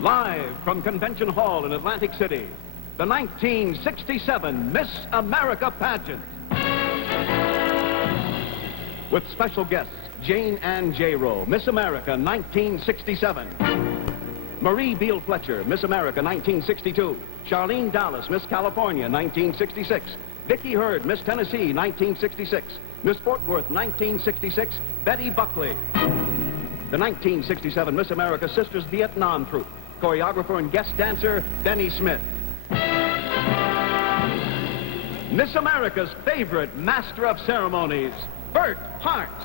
Live from Convention Hall in Atlantic City, the 1967 Miss America Pageant. With special guests, Jane Ann J-Roe, Miss America 1967. Marie Beale Fletcher, Miss America 1962. Charlene Dallas, Miss California 1966. Vicki Hurd, Miss Tennessee 1966. Miss Fort Worth 1966. Betty Buckley. The 1967 Miss America Sisters Vietnam Troupe. Choreographer and guest dancer, Benny Smith. Miss America's favorite master of ceremonies, Bert Hartz.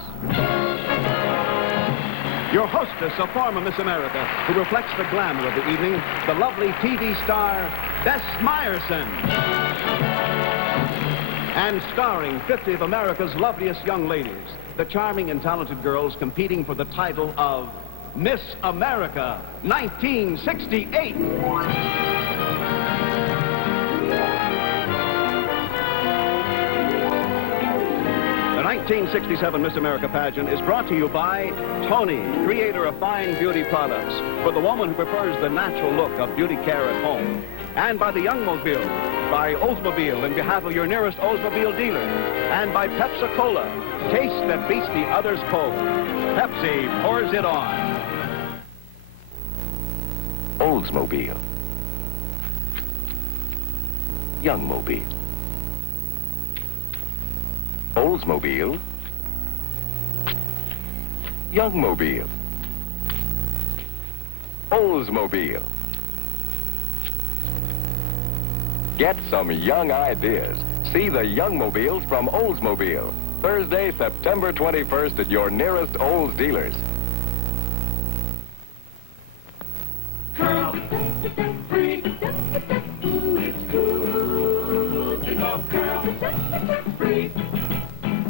Your hostess, a former Miss America, who reflects the glamour of the evening, the lovely TV star, Bess Meyerson. And starring 50 of America's loveliest young ladies, the charming and talented girls competing for the title of Miss America 1968. The 1967 Miss America pageant is brought to you by Tony, creator of fine beauty products for the woman who prefers the natural look of beauty care at home. And by the Youngmobile, by Oldsmobile in behalf of your nearest Oldsmobile dealer. And by Pepsi-Cola, taste that beats the others cold. Pepsi pours it on. Oldsmobile. Youngmobile. Oldsmobile. Youngmobile. Oldsmobile. Get some young ideas. See the Youngmobiles from Oldsmobile. Thursday, September 21st at your nearest Olds dealers. Curl free. Ooh, it's cool to go curl free.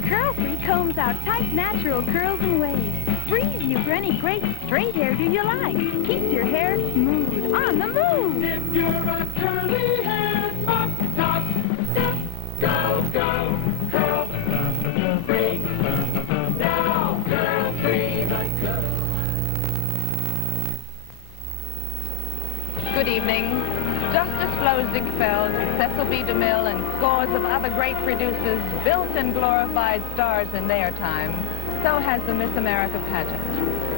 Curl Free combs out tight, natural curls and waves. Frees you for any great straight hairdo you like. Keeps your hair smooth, on the move. If you're a curly head mop top, go, go, curl free. Now curl free, but go. Good evening. Justice Flo Ziegfeld, Cecil B. DeMille, and scores of other great producers built and glorified stars in their time. So has the Miss America pageant.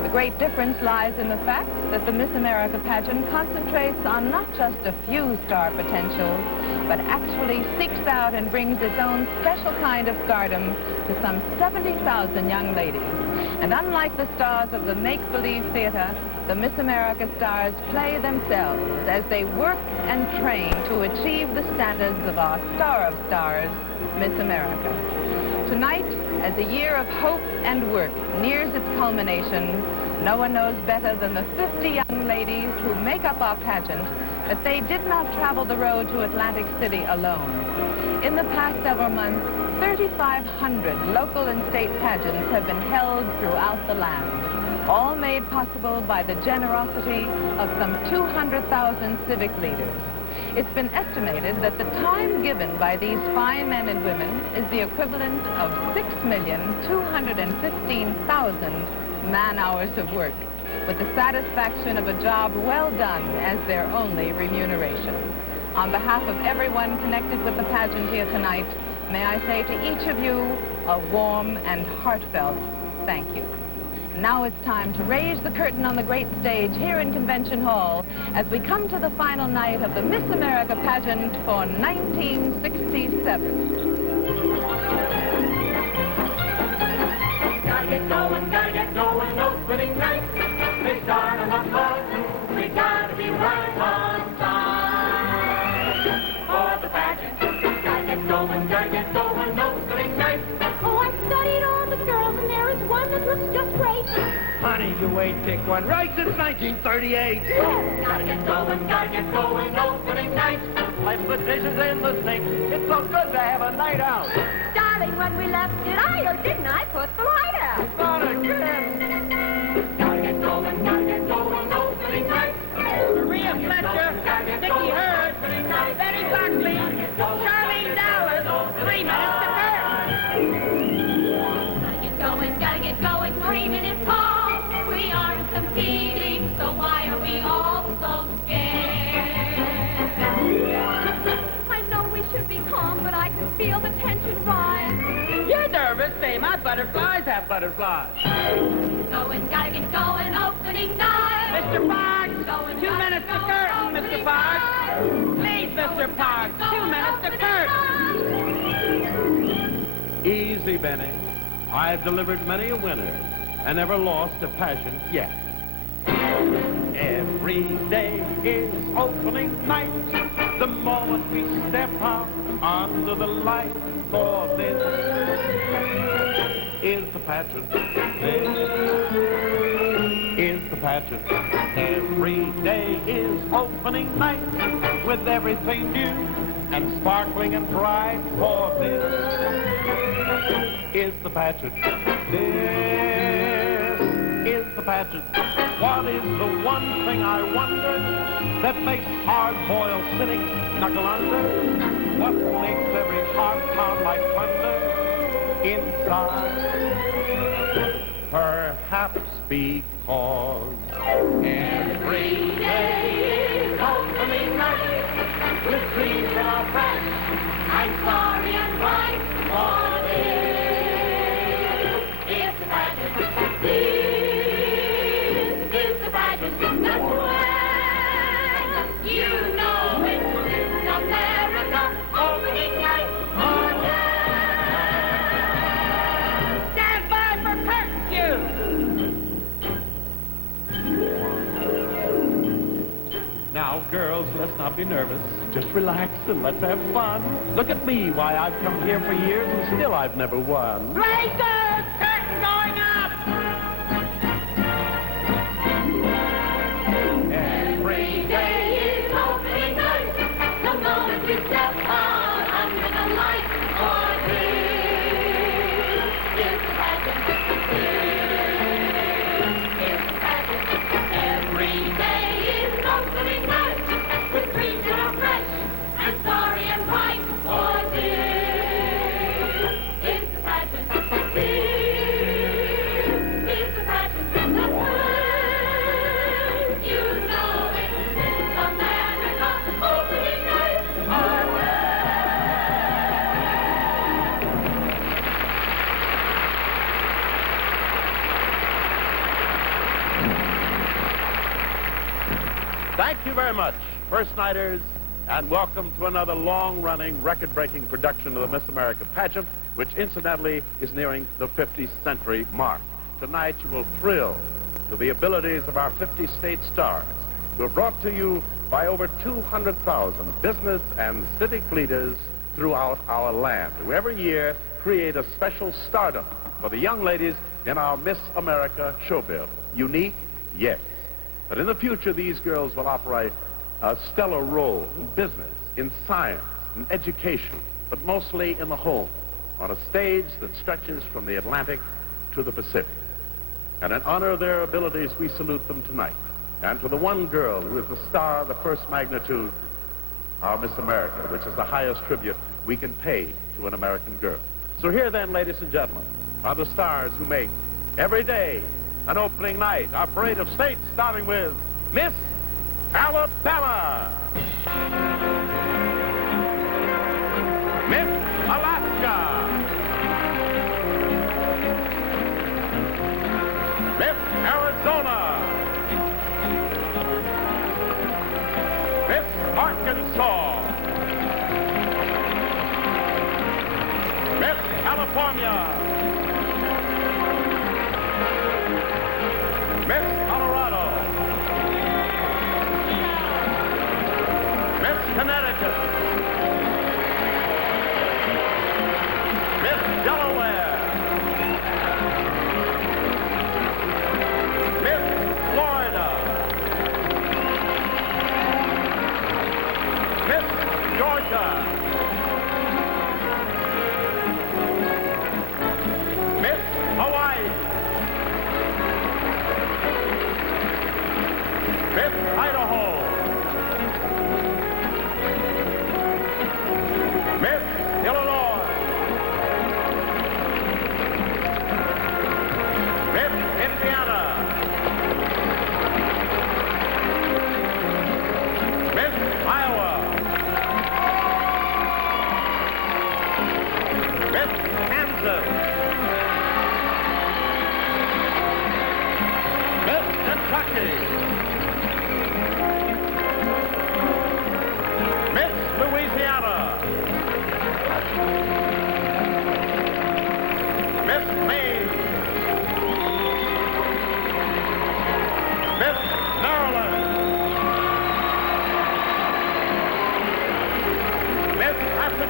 The great difference lies in the fact that the Miss America pageant concentrates on not just a few star potentials, but actually seeks out and brings its own special kind of stardom to some 70,000 young ladies. And unlike the stars of the make-believe theater, the Miss America stars play themselves as they work and train to achieve the standards of our star of stars, Miss America. Tonight, as the year of hope and work nears its culmination, no one knows better than the 50 young ladies who make up our pageant that they did not travel the road to Atlantic City alone. In the past several months, 3,500 local and state pageants have been held throughout the land, all made possible by the generosity of some 200,000 civic leaders. It's been estimated that the time given by these fine men and women is the equivalent of 6,215,000 man-hours of work, with the satisfaction of a job well done as their only remuneration. On behalf of everyone connected with the pageant here tonight, may I say to each of you a warm and heartfelt thank you. Now it's time to raise the curtain on the great stage here in Convention Hall as we come to the final night of the Miss America pageant for 1967. Gotta get going, opening night. They start on the button, we gotta be right on time for the pageant. Gotta get going, opening night. Oh, I studied all the girls, and there is one that looks just great. Honey, you ain't picked one right since 1938. Gotta get going, opening night. I put dishes in the sink. It's so good to have a night out. Darling, when we left, did I or didn't I put the light out? Not again. Gotta get going, opening night. Maria Fletcher, Vicki Hurd, Betty Buckley, Charlene Dallas, 3 minutes to burn. Gotta get going, 3 minutes past. We aren't competing, so why are we all so calm, but I can feel the tension rise. You're nervous. Say, my butterflies have butterflies. Going, gotta get going, opening night. Mr. Parks, 2 minutes to curtain, Mr. Parks. Please, Mr. Parks, 2 minutes to curtain. Easy, Benny. I've delivered many a winner and never lost a pageant yet. Every day is opening night. The moment we step out under the light, for this is the pageant. This is the pageant. Every day is opening night with everything new and sparkling and bright, for this is the pageant. This is the pageant. What is the one thing I wonder that makes hard-boiled cynics knuckle under? What makes every heart pound like thunder inside? Perhaps because every day is opening night with dreams that are fresh and sorry and bright, for this is the pageant. This is the pageant. That's when you know it's America opening night. Oh, yeah. Stand by for curtain cue. Now, girls, let's not be nervous. Just relax and let's have fun. Look at me, why I've come here for years and still I've never won. Blazers, curtain going up. Every day is opening night. The moment we step out under the light, for this is the pageant. This is the pageant. Every day is opening night with dreams that are fresh and sorry and bright, for this is the pageant. This is the pageant. The way you know it is America opening night. Thank you very much, First Nighters, and welcome to another long-running, record-breaking production of the Miss America pageant, which incidentally is nearing the 50th century mark. Tonight you will thrill to the abilities of our 50 state stars. We're brought to you by over 200,000 business and civic leaders throughout our land, who every year create a special stardom for the young ladies in our Miss America show bill. Unique? Yes. But in the future, these girls will operate a stellar role in business, in science, in education, but mostly in the home, on a stage that stretches from the Atlantic to the Pacific. And in honor of their abilities, we salute them tonight. And to the one girl who is the star of the first magnitude, our Miss America, which is the highest tribute we can pay to an American girl. So here then, ladies and gentlemen, are the stars who make every day an opening night, our parade of states, starting with Miss Alabama, Miss Alaska, Miss Arizona, Miss Arkansas, Miss California, Miss Colorado, Miss Connecticut, Miss Delaware, Miss Florida, Miss Georgia, Miss Hawaii, Miss Idaho, Miss Illinois, Miss Indiana, Miss Iowa,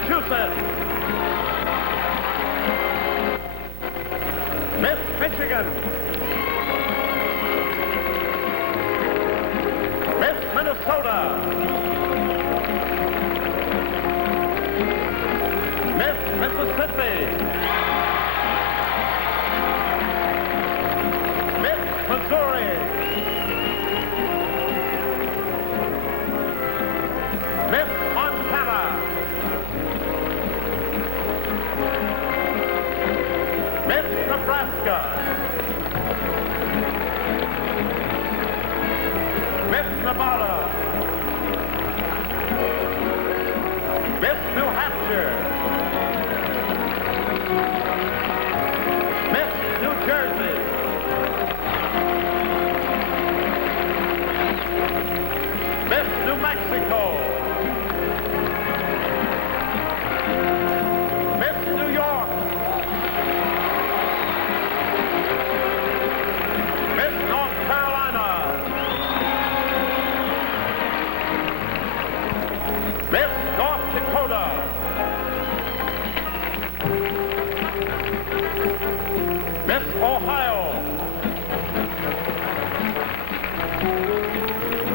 Massachusetts. Miss Michigan. Miss Minnesota. Miss Mississippi. Miss Missouri. Miss Montana. Miss Nebraska. Miss Nevada. Miss New Hampshire. Miss New Jersey. Miss New Mexico. Miss New York. Miss North Carolina. Miss North Dakota. Miss Ohio.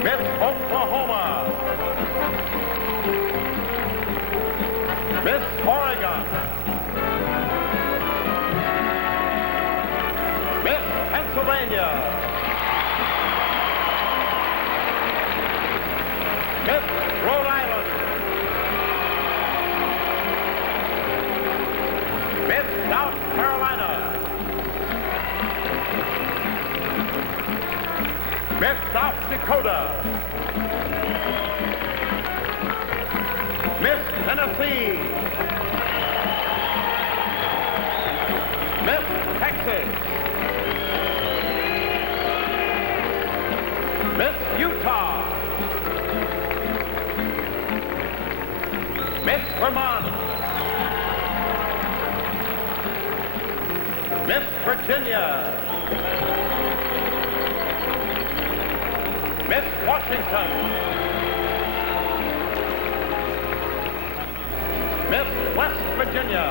Miss Oklahoma. Miss Oregon. Miss Pennsylvania. Miss Rhode Island. Miss South Carolina. Miss South Dakota. Miss Tennessee. Miss Texas. Miss Utah. Miss Vermont. Miss Virginia. Miss Washington. Miss West Virginia.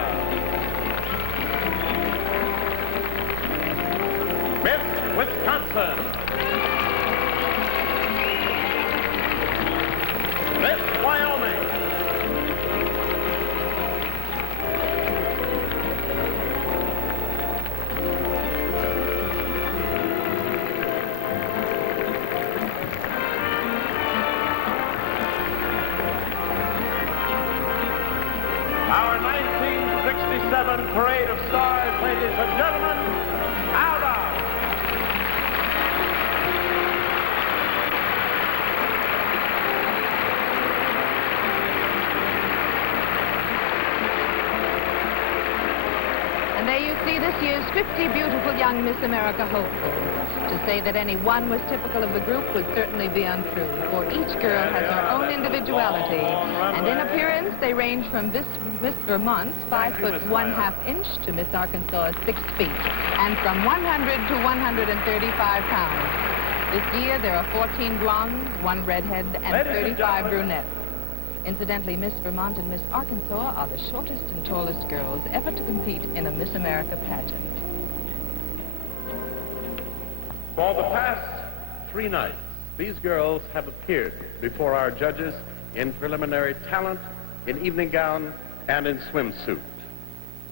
Miss Wisconsin. Miss Wyoming. Our 1967 Parade of Stars, ladies and gentlemen, out of. And there you see this year's 50 beautiful young Miss America hopefuls. To say that any one was typical of the group would certainly be untrue, for each girl has her own individuality, and in appearance they range from this Miss Vermont's 5 foot 1/2 inch to Miss Arkansas's 6 feet, and from 100 to 135 pounds. This year there are 14 blondes, 1 redhead, and 35 brunettes. Incidentally, Miss Vermont and Miss Arkansas are the shortest and tallest girls ever to compete in a Miss America pageant. For the past 3 nights, these girls have appeared before our judges in preliminary talent, in evening gown, and in swimsuit.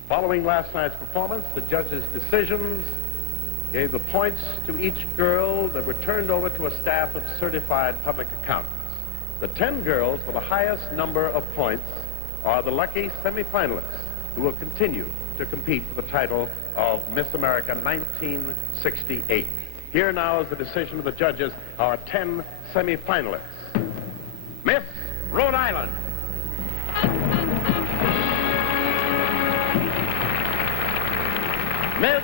Following last night's performance, the judges' decisions gave the points to each girl that were turned over to a staff of certified public accountants. The 10 girls with the highest number of points are the lucky semi-finalists who will continue to compete for the title of Miss America 1968. Here now is the decision of the judges, our 10 semi-finalists. Miss Rhode Island. Miss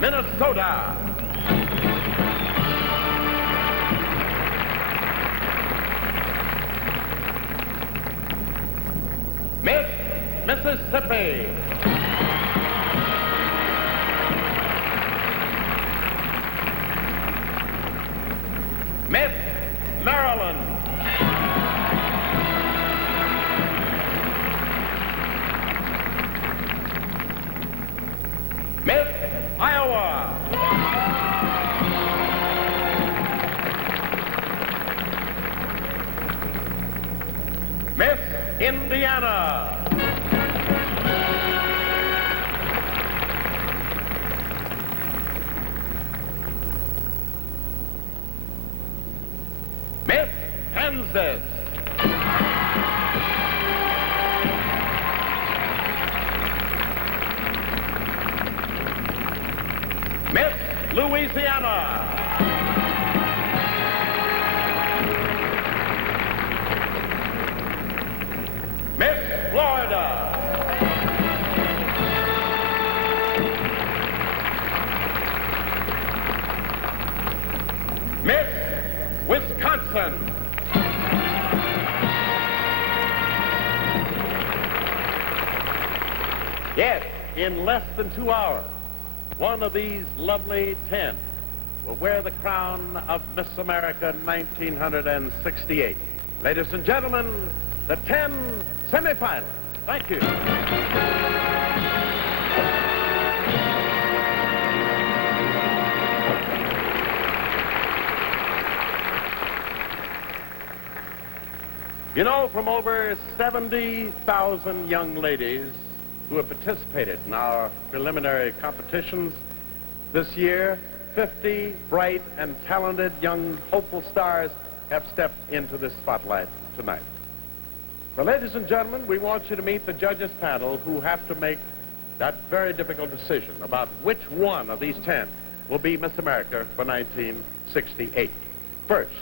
Minnesota. Miss Mississippi. Miss Maryland. Miss Indiana. Miss Kansas. Miss Louisiana. Miss Florida. Miss Wisconsin. Yes, in less than 2 hours, one of these lovely 10 will wear the crown of Miss America 1968. Ladies and gentlemen, the 10 semi-finalists. Thank you. You know, from over 70,000 young ladies who have participated in our preliminary competitions this year, 50 bright and talented young hopeful stars have stepped into this spotlight tonight. So, ladies and gentlemen, we want you to meet the judges panel who have to make that very difficult decision about which one of these 10 will be Miss America for 1968. First,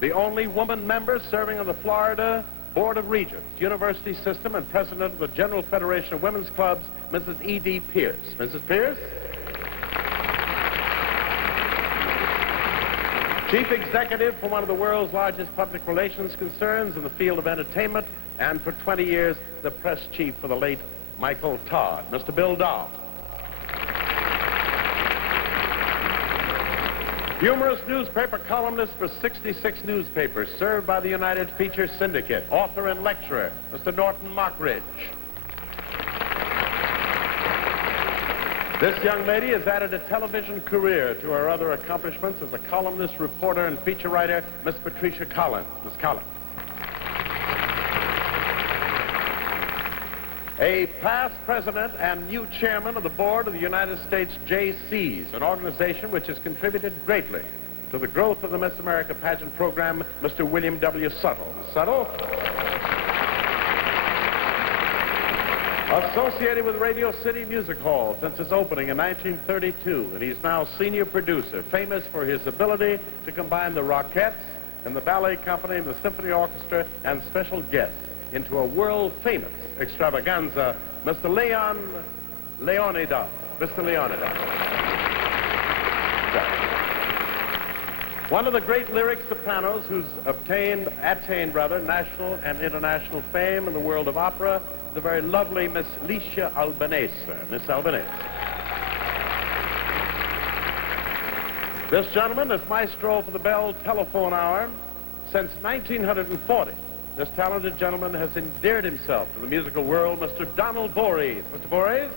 the only woman member serving on the Florida Board of Regents, University System, and president of the General Federation of Women's Clubs, Mrs. E.D. Pierce. Mrs. Pierce? Chief executive for one of the world's largest public relations concerns in the field of entertainment, and for 20 years, the press chief for the late Michael Todd, Mr. Bill Dahl. Humorous newspaper columnist for 66 newspapers, served by the United Feature Syndicate, author and lecturer, Mr. Norton Mockridge. This young lady has added a television career to her other accomplishments as a columnist, reporter, and feature writer, Miss Patricia Collins. Miss Collins. A past president and new chairman of the board of the United States JCs, an organization which has contributed greatly to the growth of the Miss America pageant program, Mr. William W. Suttle. Miss Suttle. Associated with Radio City Music Hall since its opening in 1932, and he's now senior producer, famous for his ability to combine the Rockettes and the ballet company and the symphony orchestra and special guests into a world-famous extravaganza, Mr. Leonidas. Mr. Leonidas. One of the great lyric sopranos who's attained national and international fame in the world of opera, the very lovely Miss Licia Albanese. Miss Albanese. This gentleman is maestro for the Bell Telephone Hour. Since 1940, this talented gentleman has endeared himself to the musical world, Mr. Donald Voorhees. Mr. Voorhees?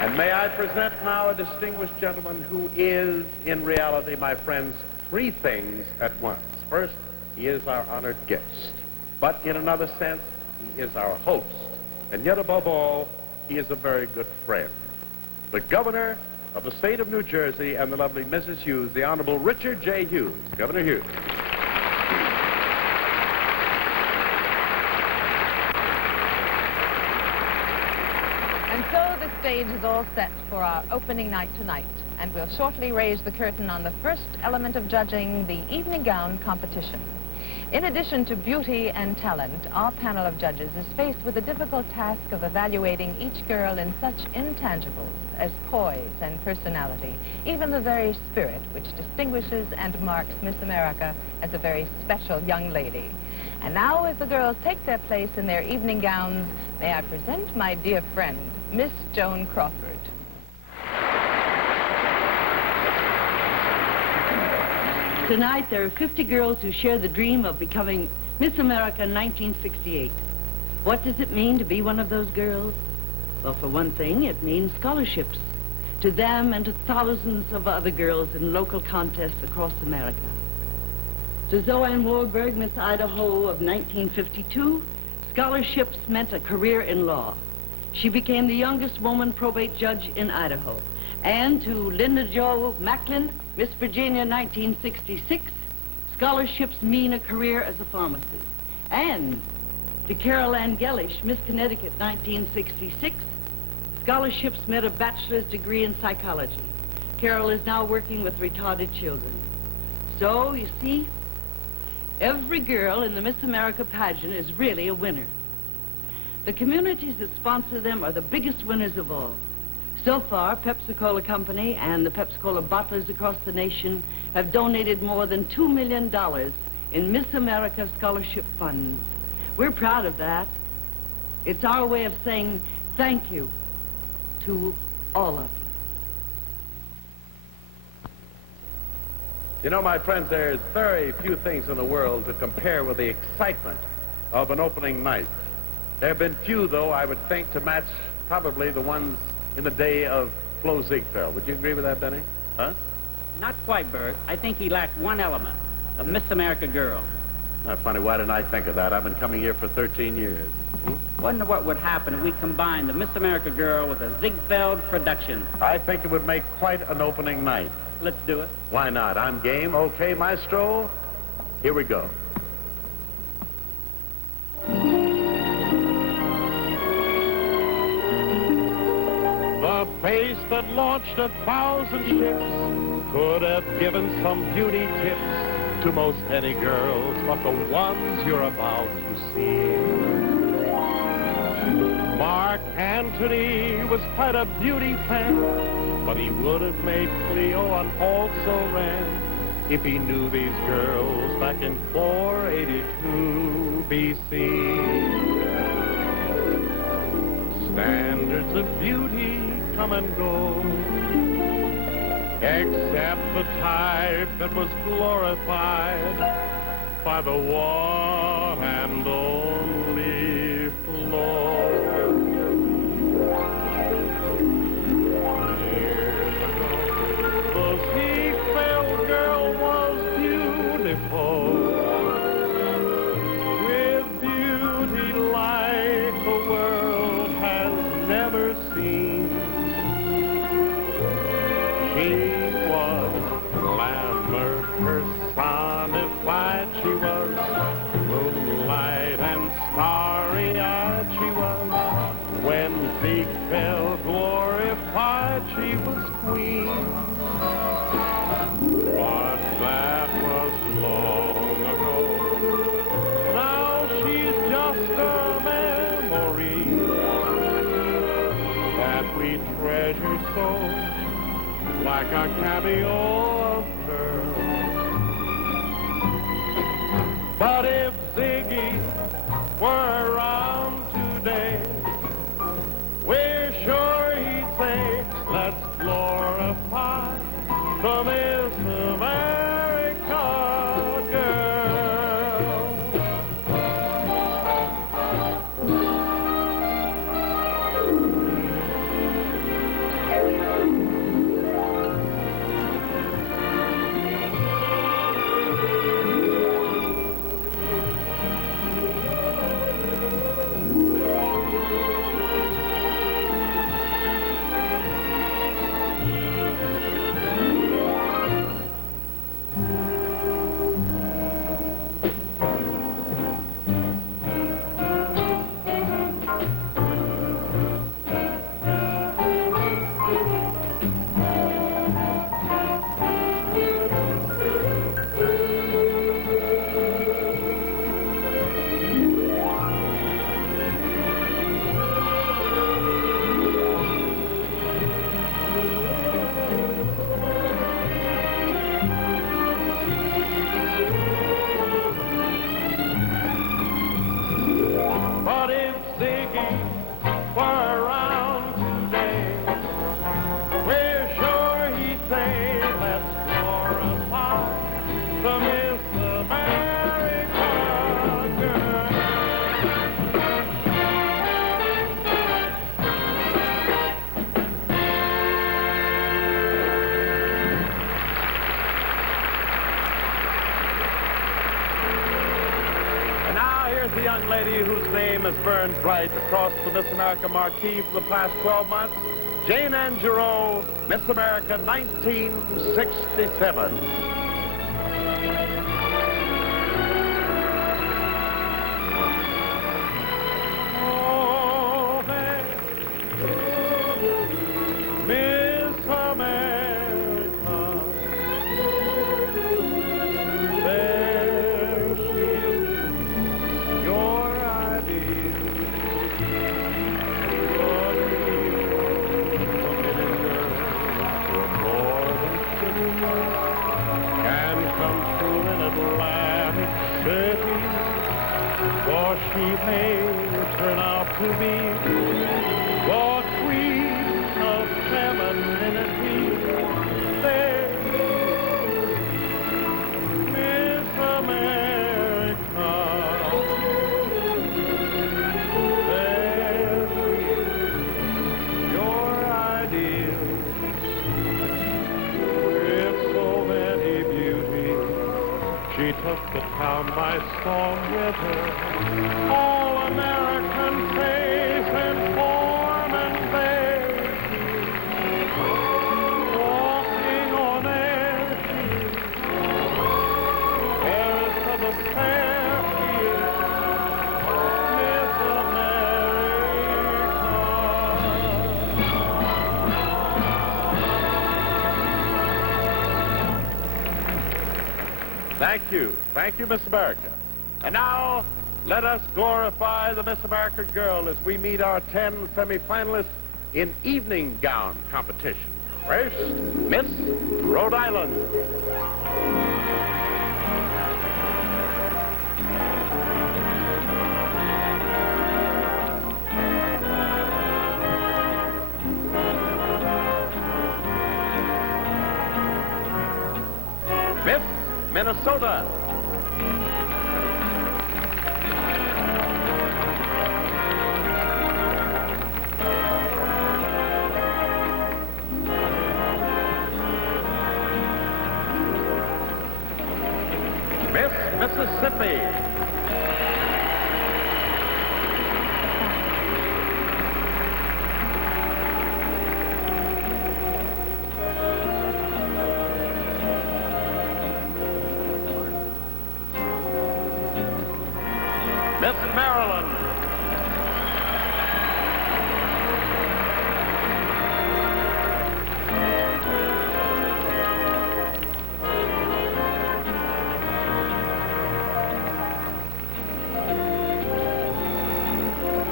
And may I present now a distinguished gentleman who is, in reality, my friends, three things at once. First, he is our honored guest. But in another sense, he is our host. And yet, above all, he is a very good friend. The governor of the state of New Jersey and the lovely Mrs. Hughes, the Honorable Richard J. Hughes. Governor Hughes. And so the stage is all set for our opening night tonight, and we'll shortly raise the curtain on the first element of judging, the evening gown competition. In addition to beauty and talent, our panel of judges is faced with the difficult task of evaluating each girl in such intangibles as poise and personality, even the very spirit which distinguishes and marks Miss America as a very special young lady. And now, as the girls take their place in their evening gowns, may I present my dear friend, Miss Joan Crawford. Tonight, there are 50 girls who share the dream of becoming Miss America 1968. What does it mean to be one of those girls? Well, for one thing, it means scholarships to them and to thousands of other girls in local contests across America. To Zoanne Warburg, Miss Idaho of 1952, scholarships meant a career in law. She became the youngest woman probate judge in Idaho. And to Linda Jo Macklin, Miss Virginia 1966, scholarships mean a career as a pharmacist. And to Carol Ann Gellish, Miss Connecticut 1966, scholarships meant a bachelor's degree in psychology. Carol is now working with retarded children. So, you see, every girl in the Miss America pageant is really a winner. The communities that sponsor them are the biggest winners of all. So far, Pepsi-Cola Company and the Pepsi-Cola bottlers across the nation have donated more than $2 million in Miss America scholarship funds. We're proud of that. It's our way of saying thank you to all of you. You know, my friends, there's very few things in the world to compare with the excitement of an opening night. There have been few, though, I would think, to match probably the ones in the day of Flo Ziegfeld. Would you agree with that, Benny? Huh? Not quite, Bert. I think he lacked one element, the Miss America girl. Not funny. Why didn't I think of that? I've been coming here for 13 years. Wonder what would happen if we combined the Miss America girl with a Ziegfeld production. I think it would make quite an opening night. Let's do it. Why not? I'm game. Okay, maestro. Here we go. The face that launched 1,000 ships could have given some beauty tips to most any girls, but the ones you're about to see. Mark Antony was quite a beauty fan, but he would have made Cleo and also ran if he knew these girls back in 482 B.C. Standards of beauty come and go, except the type that was glorified by the one and only Flo. Years ago, the Ziegfeld girl was beautiful, with beauty like the world has never seen. She was glamour personified. She was moonlight and starry-eyed. She was, when Ziegfeld glorified, she was queen. But that was long ago. Now she's just a memory that we treasure so, like a cameo of her. But if Ziggy were around today, we're sure he'd say, let's glorify the Miss America girl. the young lady whose name has burned bright across the Miss America marquee for the past 12 months, Jane Ann Giroux, Miss America 1967. Oh, there, Miss America, there she is, your ideal, your can come through in Atlantic City, for she may turn out to be the queen of femininity. There, Miss America, there she is, your ideal. She took the town by storm with her, all American face and form and face. Walking on air, fairest of the fair, Miss America. Thank you. Thank you, Miss America. And now, let us glorify the Miss America girl as we meet our 10 semi-finalists in evening gown competition. First, Miss Rhode Island. Miss Minnesota. Miss Mississippi. Miss Maryland.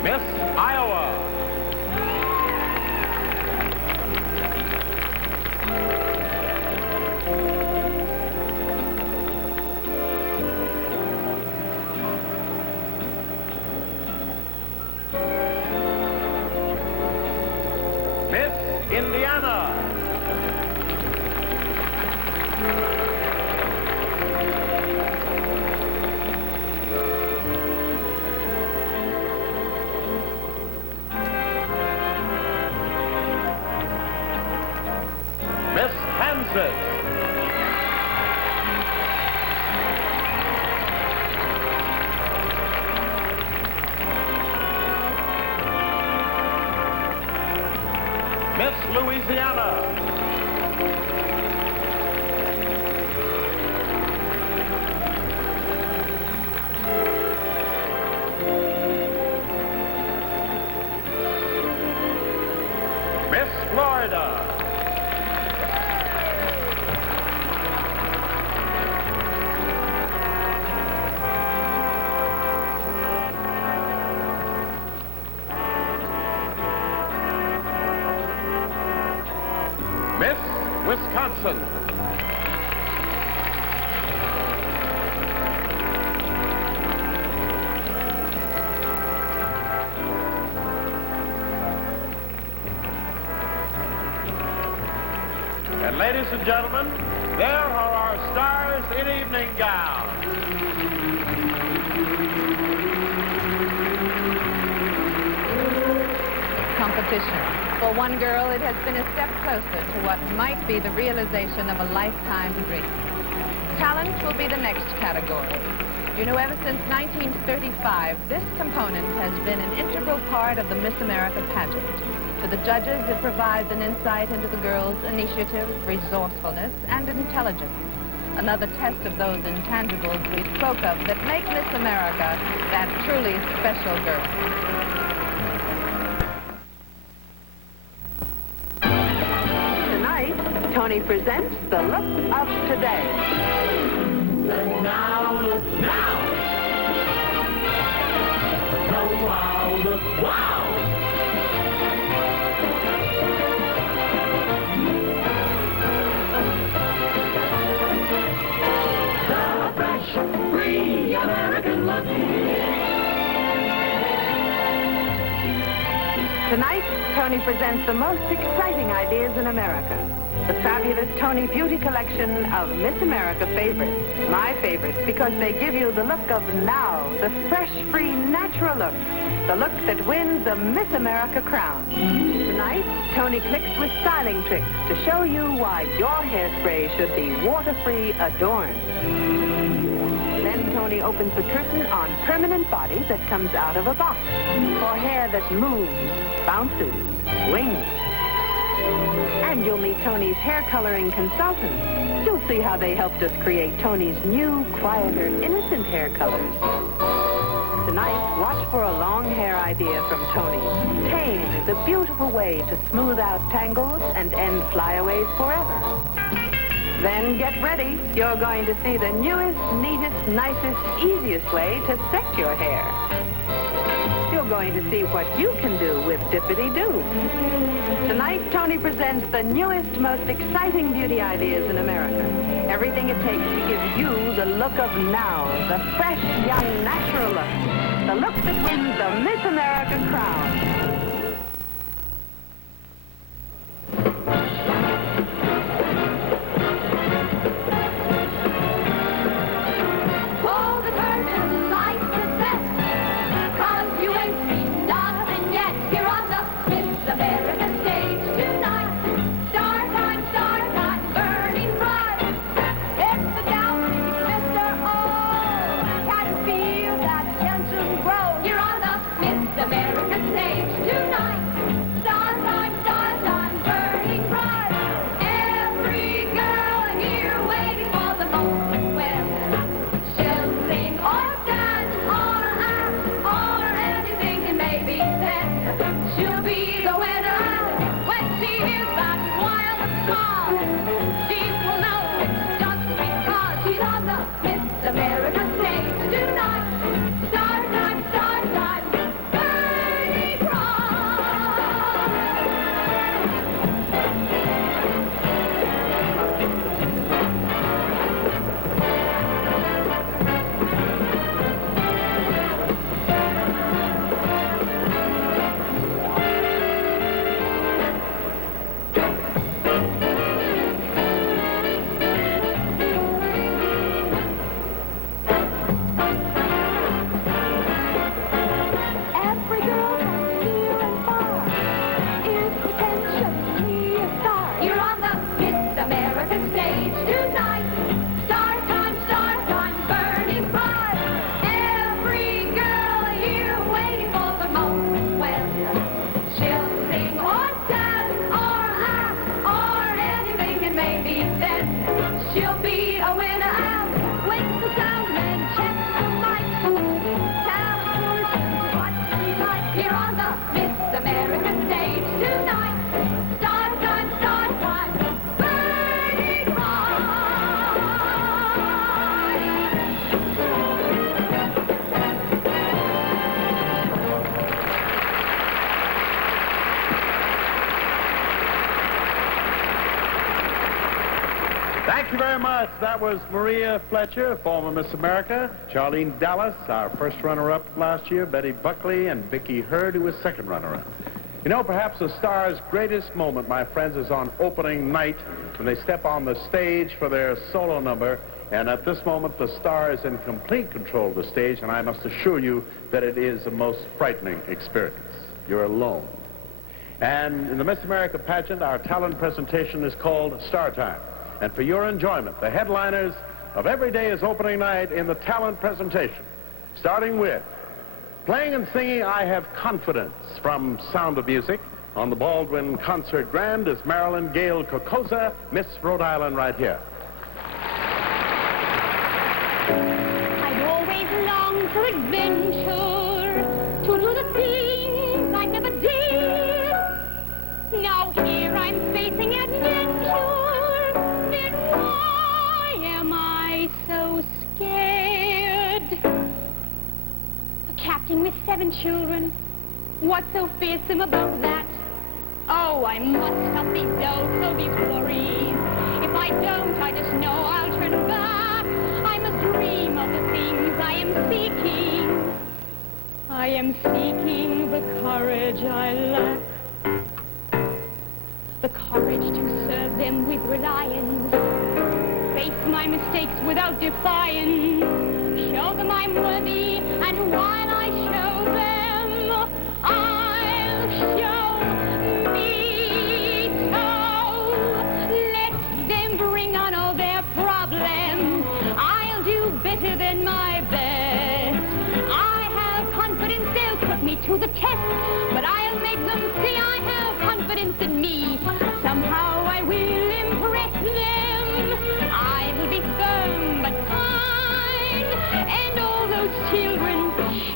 Miss Iowa. Miss Indiana. Miss Kansas. Miss Louisiana. Miss Florida. Miss Wisconsin. And ladies and gentlemen, there are our stars in evening gowns. Competition. For one girl, it has been a step closer to what might be the realization of a lifetime dream. Talent will be the next category. You know, ever since 1935, this component has been an integral part of the Miss America pageant. To the judges, it provides an insight into the girls' initiative, resourcefulness, and intelligence. Another test of those intangibles we spoke of that make Miss America that truly special girl. Tonight, Tony presents the look of today. Look now, look now. Oh, wow, look, wow. The fresh, free American look. Tonight, Tony presents the most exciting ideas in America. The fabulous Tony Beauty Collection of Miss America favorites. My favorites because they give you the look of now, the fresh, free, natural look. The look that wins the Miss America crown. Tonight, Tony clicks with styling tricks to show you why your hairspray should be water-free adorned. Then Tony opens the curtain on permanent body that comes out of a box. For hair that moves, bounces, swings. And you'll meet Tony's hair coloring consultants. You'll see how they helped us create Tony's new, quieter, innocent hair colors. Tonight, watch for a long hair idea from Tony. Tame is a beautiful way to smooth out tangles and end flyaways forever. Then get ready. You're going to see the newest, neatest, nicest, easiest way to set your hair. You're going to see what you can do with Dippity-Doo. Tonight, Tony presents the newest, most exciting beauty ideas in America. Everything it takes to give you the look of now, the fresh, young, natural look. The look that wins the Miss America crown. Thank you very much. That was Maria Fletcher, former Miss America, Charlene Dallas, our first runner-up last year, Betty Buckley, and Vicki Hurd, who was second runner-up. You know, perhaps the star's greatest moment, my friends, is on opening night when they step on the stage for their solo number. And at this moment, the star is in complete control of the stage, and I must assure you that it is a most frightening experience. You're alone. And in the Miss America pageant, our talent presentation is called Star Time. And for your enjoyment, the headliners, of every day is opening night in the talent presentation, starting with playing and singing I Have Confidence from Sound of Music. On the Baldwin Concert Grand is Marilyn Gail Kokoza, Miss Rhode Island, right here. I've always longed for adventure, to do the things I never did. Now here I'm facing adventure, then why am I so scared? A captain with 7 children, what's so fearsome about that? Oh, I must stop these doubts, oh, these worries. If I don't, I just know I'll turn back. I must dream of the things I am seeking. I am seeking the courage I lack. The courage to serve them with reliance. Face my mistakes without defiance. Show them I'm worthy, and while I show them, I'll show me so. Let them bring on all their problems. I'll do better than my best. I have confidence they'll put me to the test, but I'll make them see I have confidence in me. Somehow I will impress them. I will be firm but kind, and all those children,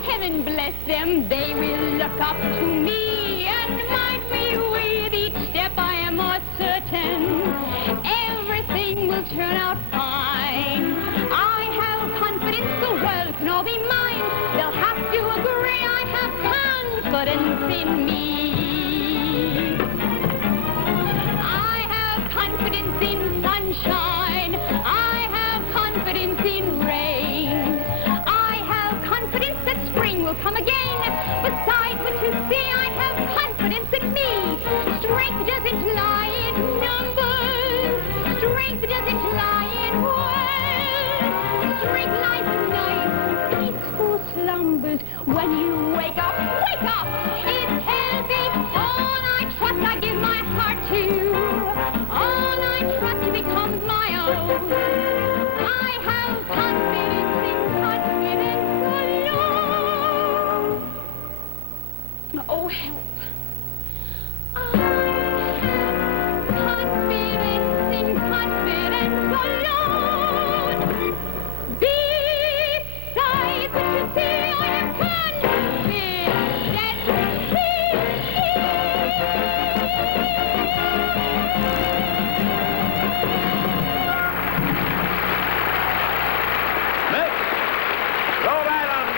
heaven bless them, they will look up to me and mark me with each step. I am more certain everything will turn out fine. I have confidence the world can all be mine. They'll have to agree I have confidence in me. I have confidence in sunshine. I have confidence in rain. I have confidence that spring will come again. Besides, what you see, I have confidence in me. Strength doesn't lie in numbers. Strength doesn't lie in words. Strength lies in nice, peaceful slumbers. When you wake up, wake up! It tells me all I trust I give my heart to. All I trust becomes my own. I have confidence in confidence alone. Oh, help. I have confidence in confidence alone. Besides, what you see, I have confidence in me. Miss Rhode Island.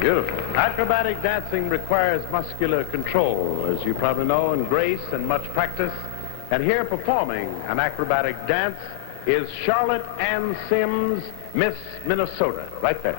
Beautiful. Acrobatic dancing requires muscular control, as you probably know, and grace and much practice. And here performing an acrobatic dance is Charlotte Ann Sims, Miss Minnesota, right there.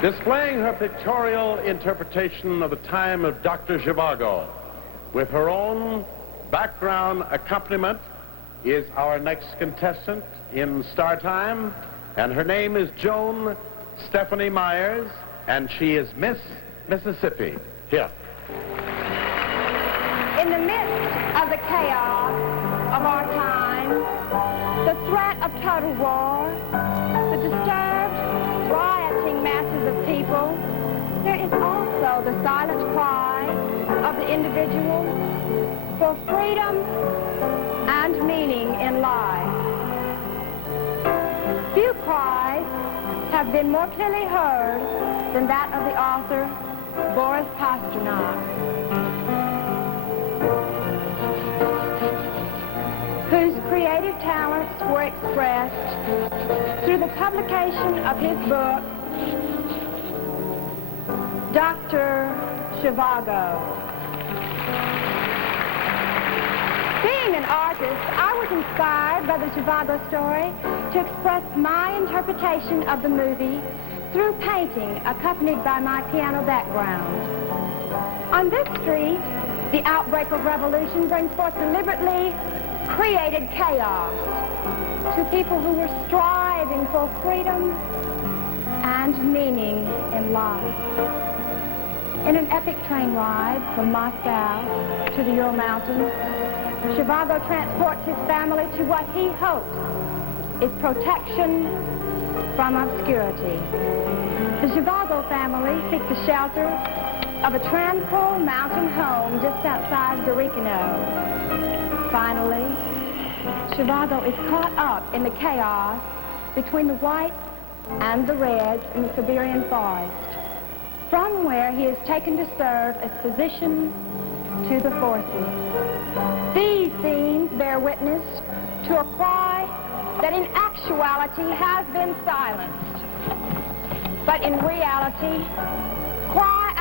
Displaying her pictorial interpretation of the time of Dr. Zhivago with her own background accompaniment is our next contestant in Star Time, and her name is Joan Stephanie Myers, and she is Miss Mississippi. Here. In the midst of the chaos of our time, the threat of total war, the disturbed, rioting masses of people, there is also the silent cry of the individual for freedom and meaning in life. Few cries have been more clearly heard than that of the author Boris Pasternak, whose creative talents were expressed through the publication of his book, Dr. Zhivago. Being an artist, I was inspired by the Zhivago story to express my interpretation of the movie through painting accompanied by my piano background. On this street, the outbreak of revolution brings forth deliberately created chaos to people who were striving for freedom and meaning in life. In an epic train ride from Moscow to the Ural Mountains, Zhivago transports his family to what he hopes is protection from obscurity. The Zhivago family seek the shelter of a tranquil mountain home just outside Garikino. Finally, Zhivago is caught up in the chaos between the whites and the reds in the Siberian forest, from where he is taken to serve as physician to the forces. These scenes bear witness to a cry that in actuality has been silenced, but in reality, cry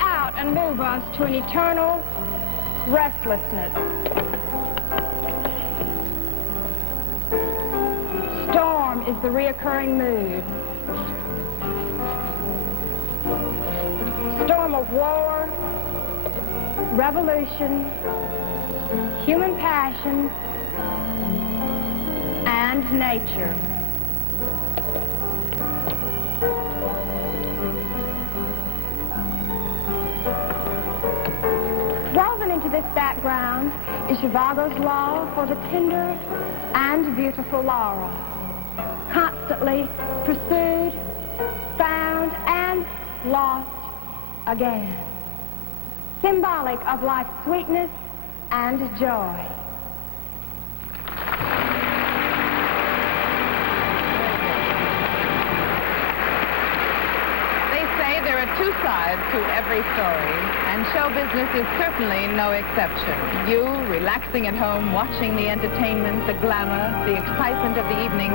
out and move us to an eternal restlessness. Storm is the reoccurring mood. Storm of war, revolution, human passion, and nature. Woven into this background is Zhivago's love for the tender and beautiful Laura, constantly pursued, found, and lost again, symbolic of life's sweetness and joy. They say there are two sides to every story, and show business is certainly no exception. You, relaxing at home, watching the entertainment, the glamour, the excitement of the evening,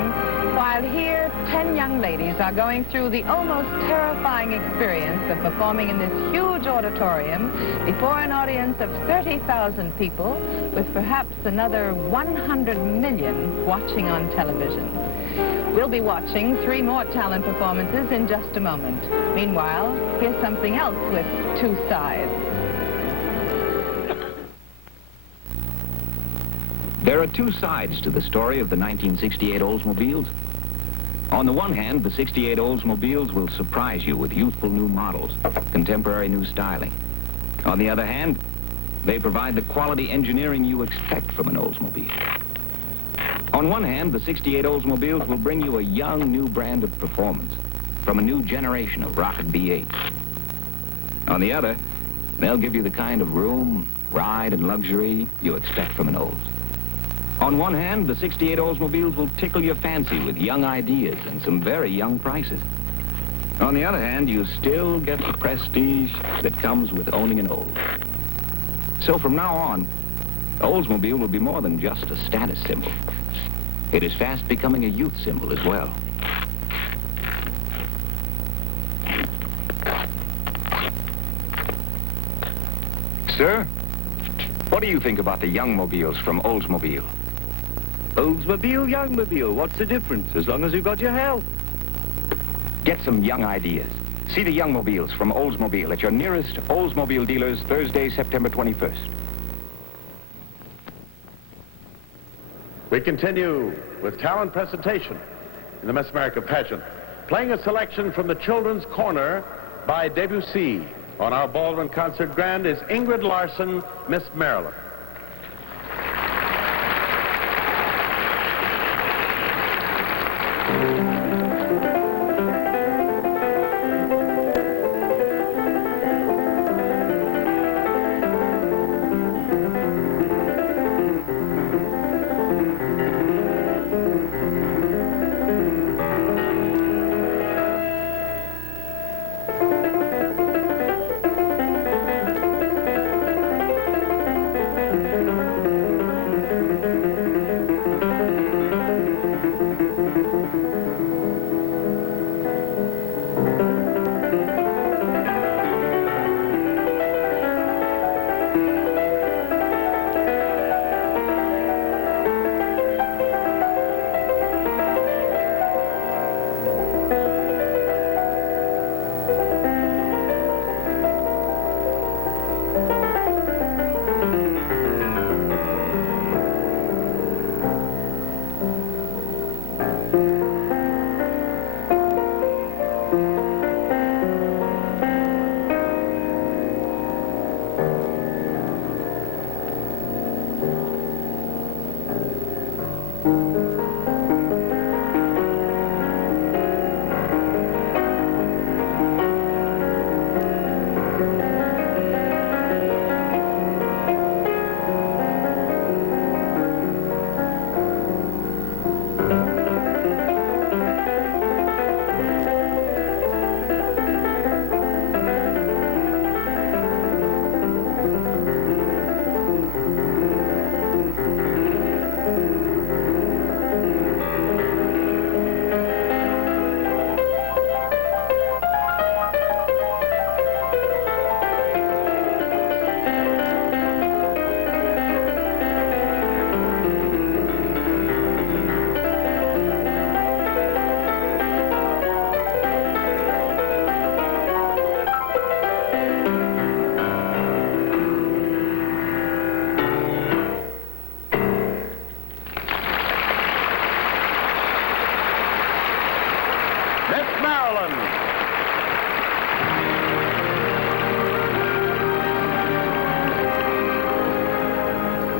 while here, 10 young ladies are going through the almost terrifying experience of performing in this huge auditorium before an audience of 30,000 people, with perhaps another 100 million watching on television. We'll be watching 3 more talent performances in just a moment. Meanwhile, here's something else with two sides. There are two sides to the story of the 1968 Oldsmobiles. On the one hand, the 68 Oldsmobiles will surprise you with youthful new models, contemporary new styling. On the other hand, they provide the quality engineering you expect from an Oldsmobile. On one hand, the 68 Oldsmobiles will bring you a young new brand of performance from a new generation of rocket V8s. On the other, they'll give you the kind of room, ride, and luxury you expect from an Olds. On one hand, the 68 Oldsmobiles will tickle your fancy with young ideas and some very young prices. On the other hand, you still get the prestige that comes with owning an Olds. So from now on, Oldsmobile will be more than just a status symbol. It is fast becoming a youth symbol as well. Sir, what do you think about the young mobiles from Oldsmobile? Oldsmobile, youngmobile, what's the difference? As long as you've got your health. Get some young ideas. See the Youngmobiles from Oldsmobile at your nearest Oldsmobile dealers Thursday, September 21st. We continue with talent presentation in the Miss America pageant, playing a selection from the Children's Corner by Debussy. On our Baldwin Concert Grand is Ingrid Larson, Miss Maryland.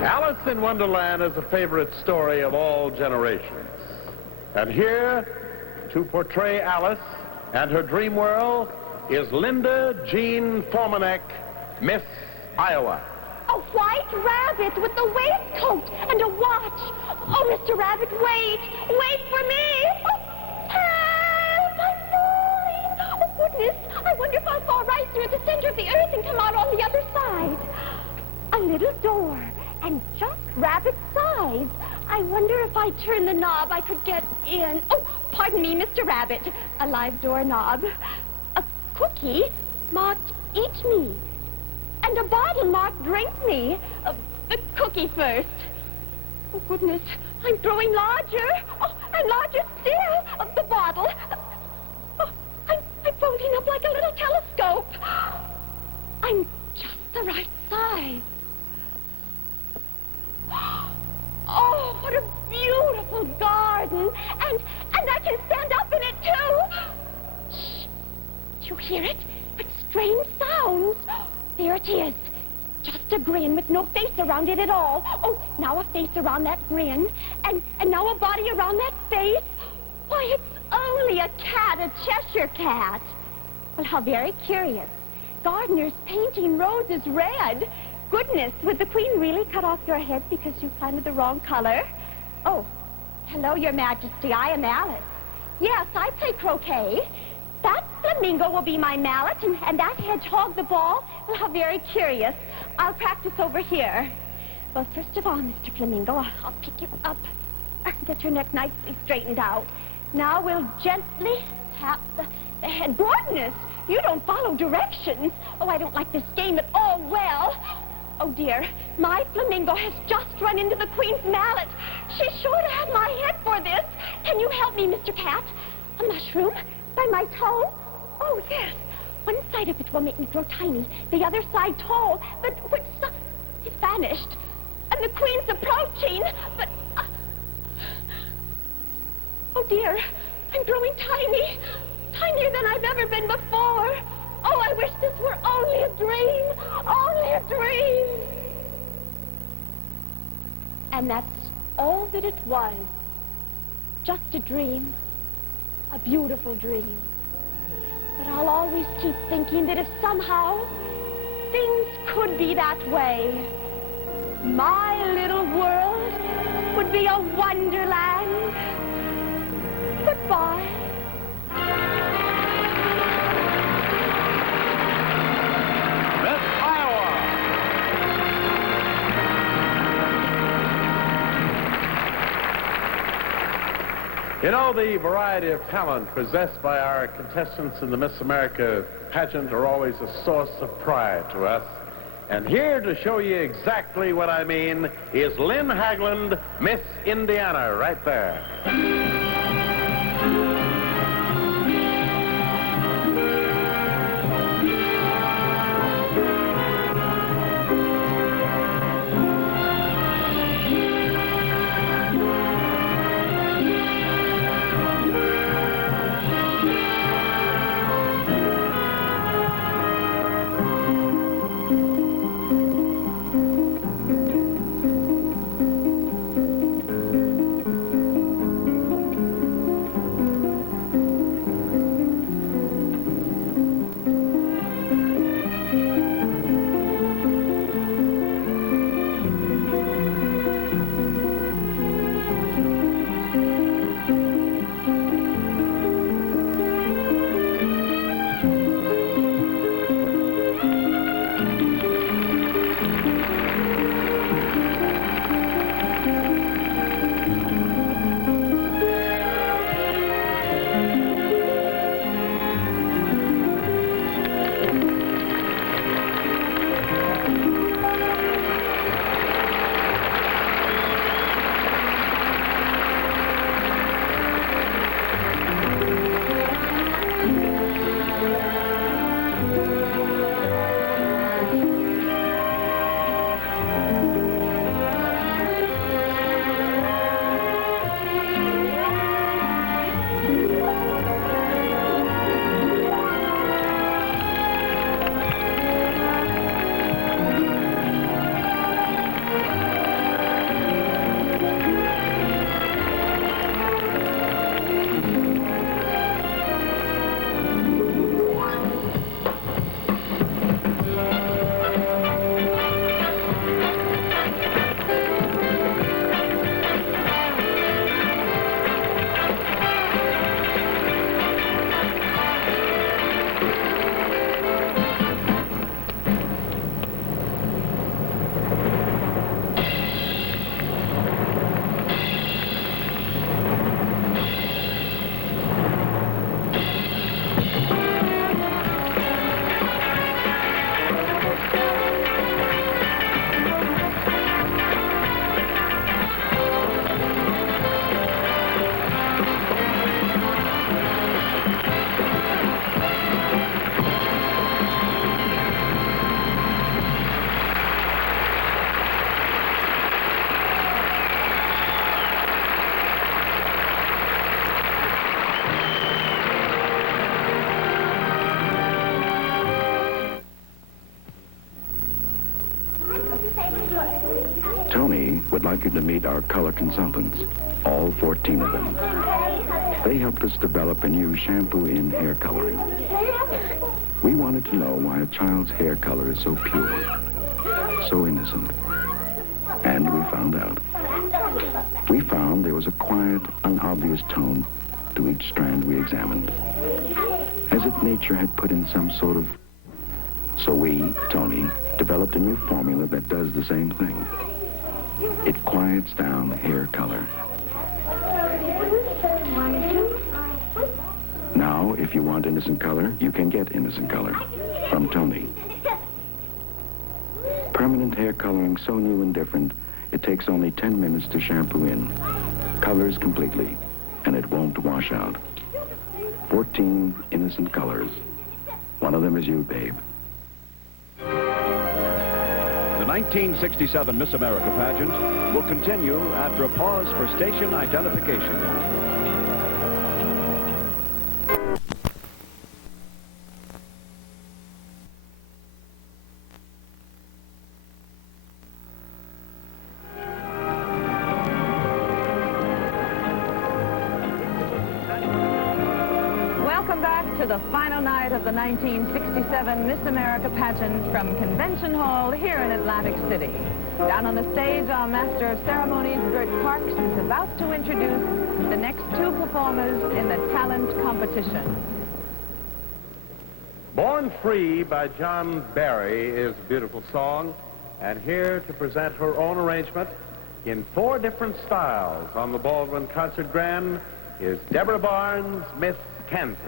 Alice in Wonderland is a favorite story of all generations. And here, to portray Alice and her dream world, is Linda Jean Formanek, Miss Iowa. A white rabbit with a waistcoat and a watch. Oh, Mr. Rabbit, wait. Wait for me. Oh, help, I'm falling. Oh, goodness. I wonder if I'll fall right through the center of the earth and come out on the other side. A little door, and just rabbit size. I wonder if I turn the knob, I could get in. Oh, pardon me, Mr. Rabbit. A live doorknob. A cookie marked Eat Me. And a bottle marked Drink Me. The cookie first. Oh, goodness. I'm growing larger. Oh, and larger still. The bottle. Oh, I'm floating up like a little telescope. I'm just the right size. Oh, what a beautiful garden. And I can stand up in it, too. Shh. Do you hear it? But strange sounds. There it is. Just a grin with no face around it at all. Oh, now a face around that grin. And now a body around that face. Why, it's only a cat, a Cheshire cat. Well, how very curious. Gardeners painting roses red. Goodness, would the Queen really cut off your head because you planted the wrong color? Oh, hello, Your Majesty. I am Alice. Yes, I play croquet. That flamingo will be my mallet, and that hedgehog the ball. Well, how very curious. I'll practice over here. Well, first of all, Mr. Flamingo, I'll pick you up. Get your neck nicely straightened out. Now we'll gently tap the head. Goodness, you don't follow directions. Oh, I don't like this game at all. Well, oh, dear, my flamingo has just run into the Queen's mallet. She's sure to have my head for this. Can you help me, Mr. Cat? A mushroom? By my toe? Oh, yes. One side of it will make me grow tiny, the other side tall. But which side? It's vanished. And the Queen's approaching. But... oh, dear. I'm growing tiny. Tinier than I've ever been before. Oh, I wish this were only a dream. Only a dream. And that's all that it was. Just a dream. A beautiful dream. But I'll always keep thinking that if somehow things could be that way, my little world would be a wonderland. Goodbye. Miss Iowa. You know, the variety of talent possessed by our contestants in the Miss America pageant are always a source of pride to us. And here to show you exactly what I mean is Lynn Hagland, Miss Indiana, right there. Tony would like you to meet our color consultants, all 14 of them. They helped us develop a new shampoo in hair coloring. We wanted to know why a child's hair color is so pure, so innocent. And we found out. We found there was a quiet, unobvious tone to each strand we examined, as if nature had put in some sort of... So we, Tony, developed a new formula that does the same thing. It quiets down hair color. Now, if you want innocent color, you can get innocent color from Tony. Permanent hair coloring so new and different, it takes only 10 minutes to shampoo in. Colors completely, and it won't wash out. 14 innocent colors. One of them is you, babe. The 1967 Miss America pageant will continue after a pause for station identification. Welcome back to the final night of the 1967 Miss America pageant from Convention Hall here in Atlantic City. Down on the stage, our Master of Ceremonies, Bert Parks, is about to introduce the next two performers in the talent competition. Born Free by John Barry is a beautiful song, and here to present her own arrangement in 4 different styles on the Baldwin Concert Grand is Deborah Barnes, Miss Kansas.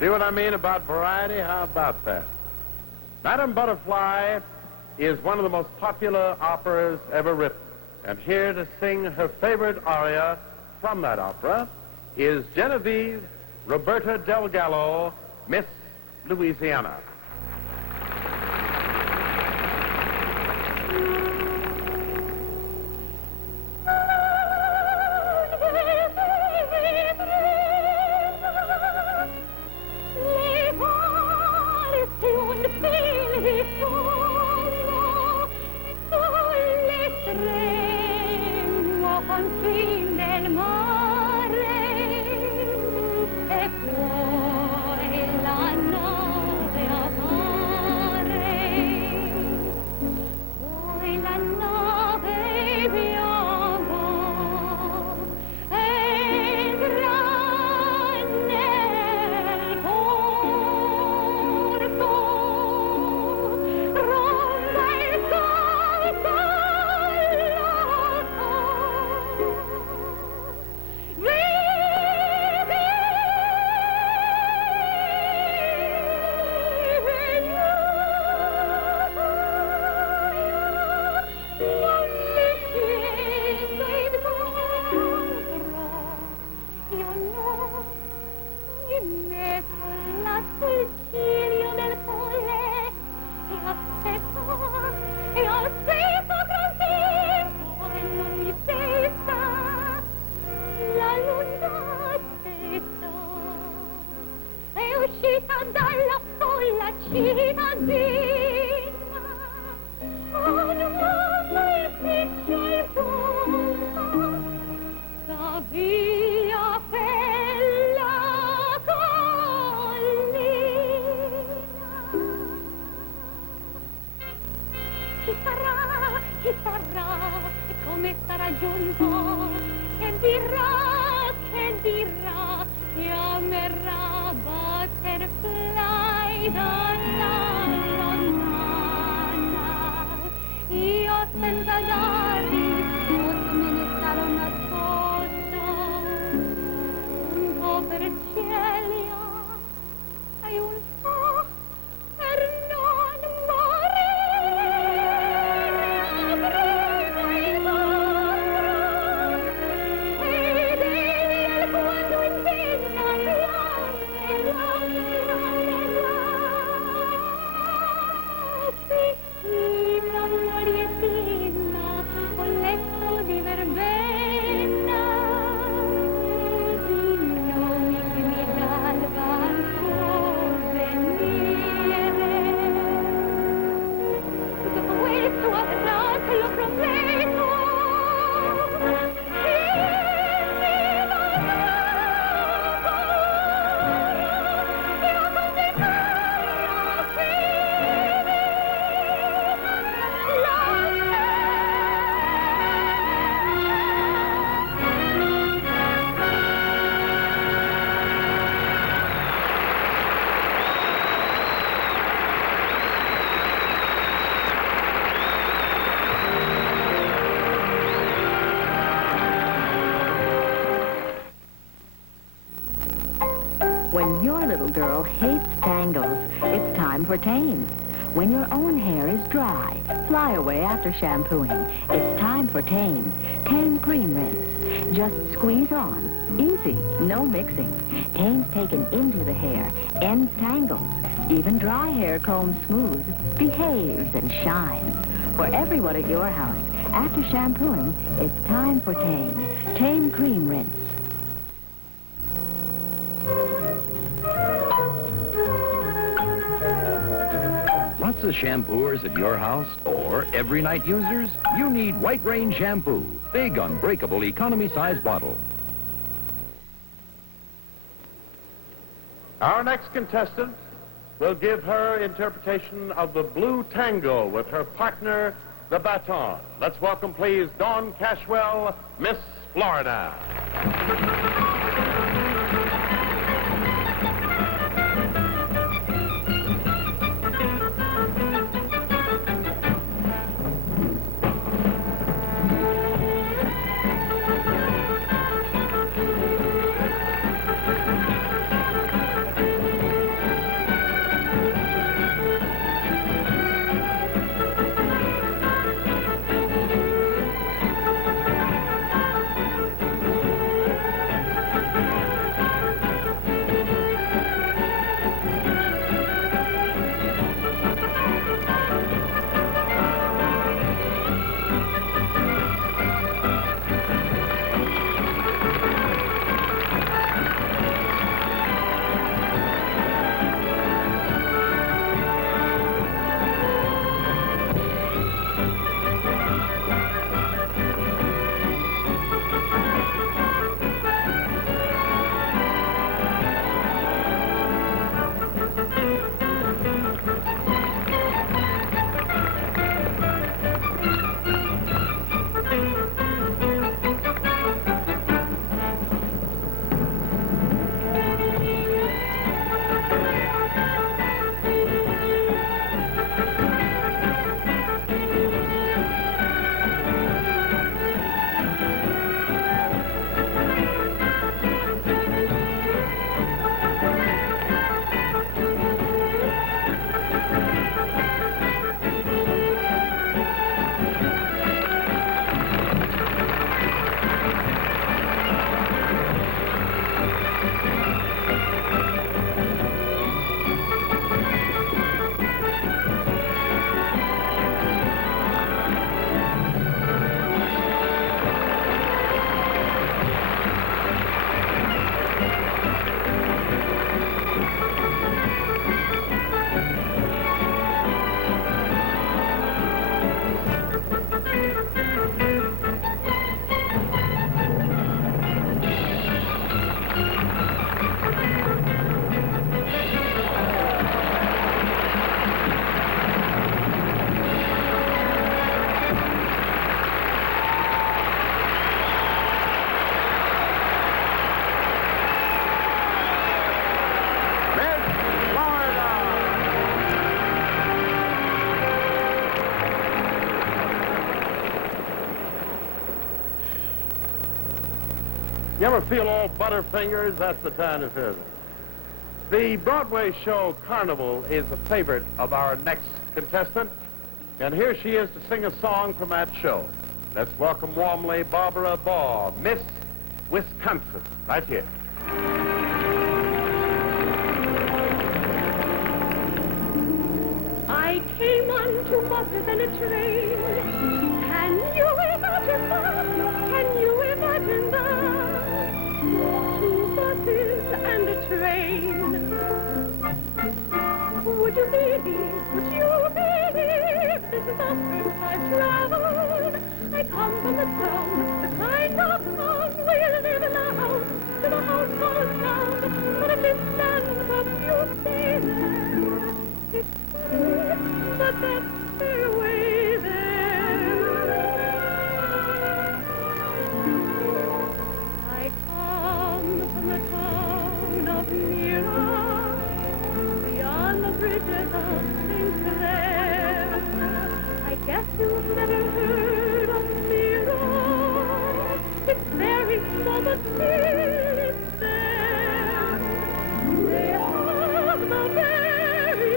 See what I mean about variety? How about that? Madame Butterfly is one of the most popular operas ever written. And here to sing her favorite aria from that opera is Genevieve Roberta Del Gallo, Miss Louisiana. Chi sarà, come sarà giunto, che dirà, chiamerà butterfly donna lontana. Io senza darli, forse me ne sarò nascosto, un po' per cielo e un po' per non morire. When your little girl hates tangles, it's time for Tame. When your own hair is dry, fly away after shampooing. It's time for Tame. Tame Cream Rinse. Just squeeze on. Easy, no mixing. Tame's taken into the hair, ends tangles. Even dry hair combs smooth, behaves and shines. For everyone at your house, after shampooing, it's time for Tame. Tame Cream Rinse. Lots of shampooers at your house or every night users? You need White Rain Shampoo. Big, unbreakable, economy-size bottle. Our next contestant will give her interpretation of the Blue Tango with her partner, the Baton. Let's welcome, please, Dawn Cashwell, Miss Florida. You ever feel all butterfingers? That's the time to visit. The Broadway show Carnival is a favorite of our next contestant, and here she is to sing a song from that show. Let's welcome warmly Barbara Baugh, Miss Wisconsin, right here. I came on two buses and a train. Can you imagine that? Can you imagine that? Two buses and a train. Would you believe this is the first I've traveled? I come from the town, the kind of town where you live in a house, to the house goes down, but if it stands up, you stay there. It's funny, but that's the way there. I come from the town of Mira, beyond the bridges of Sinclair. I guess you've never heard of Mira. It's very small, but still it's there. They have the very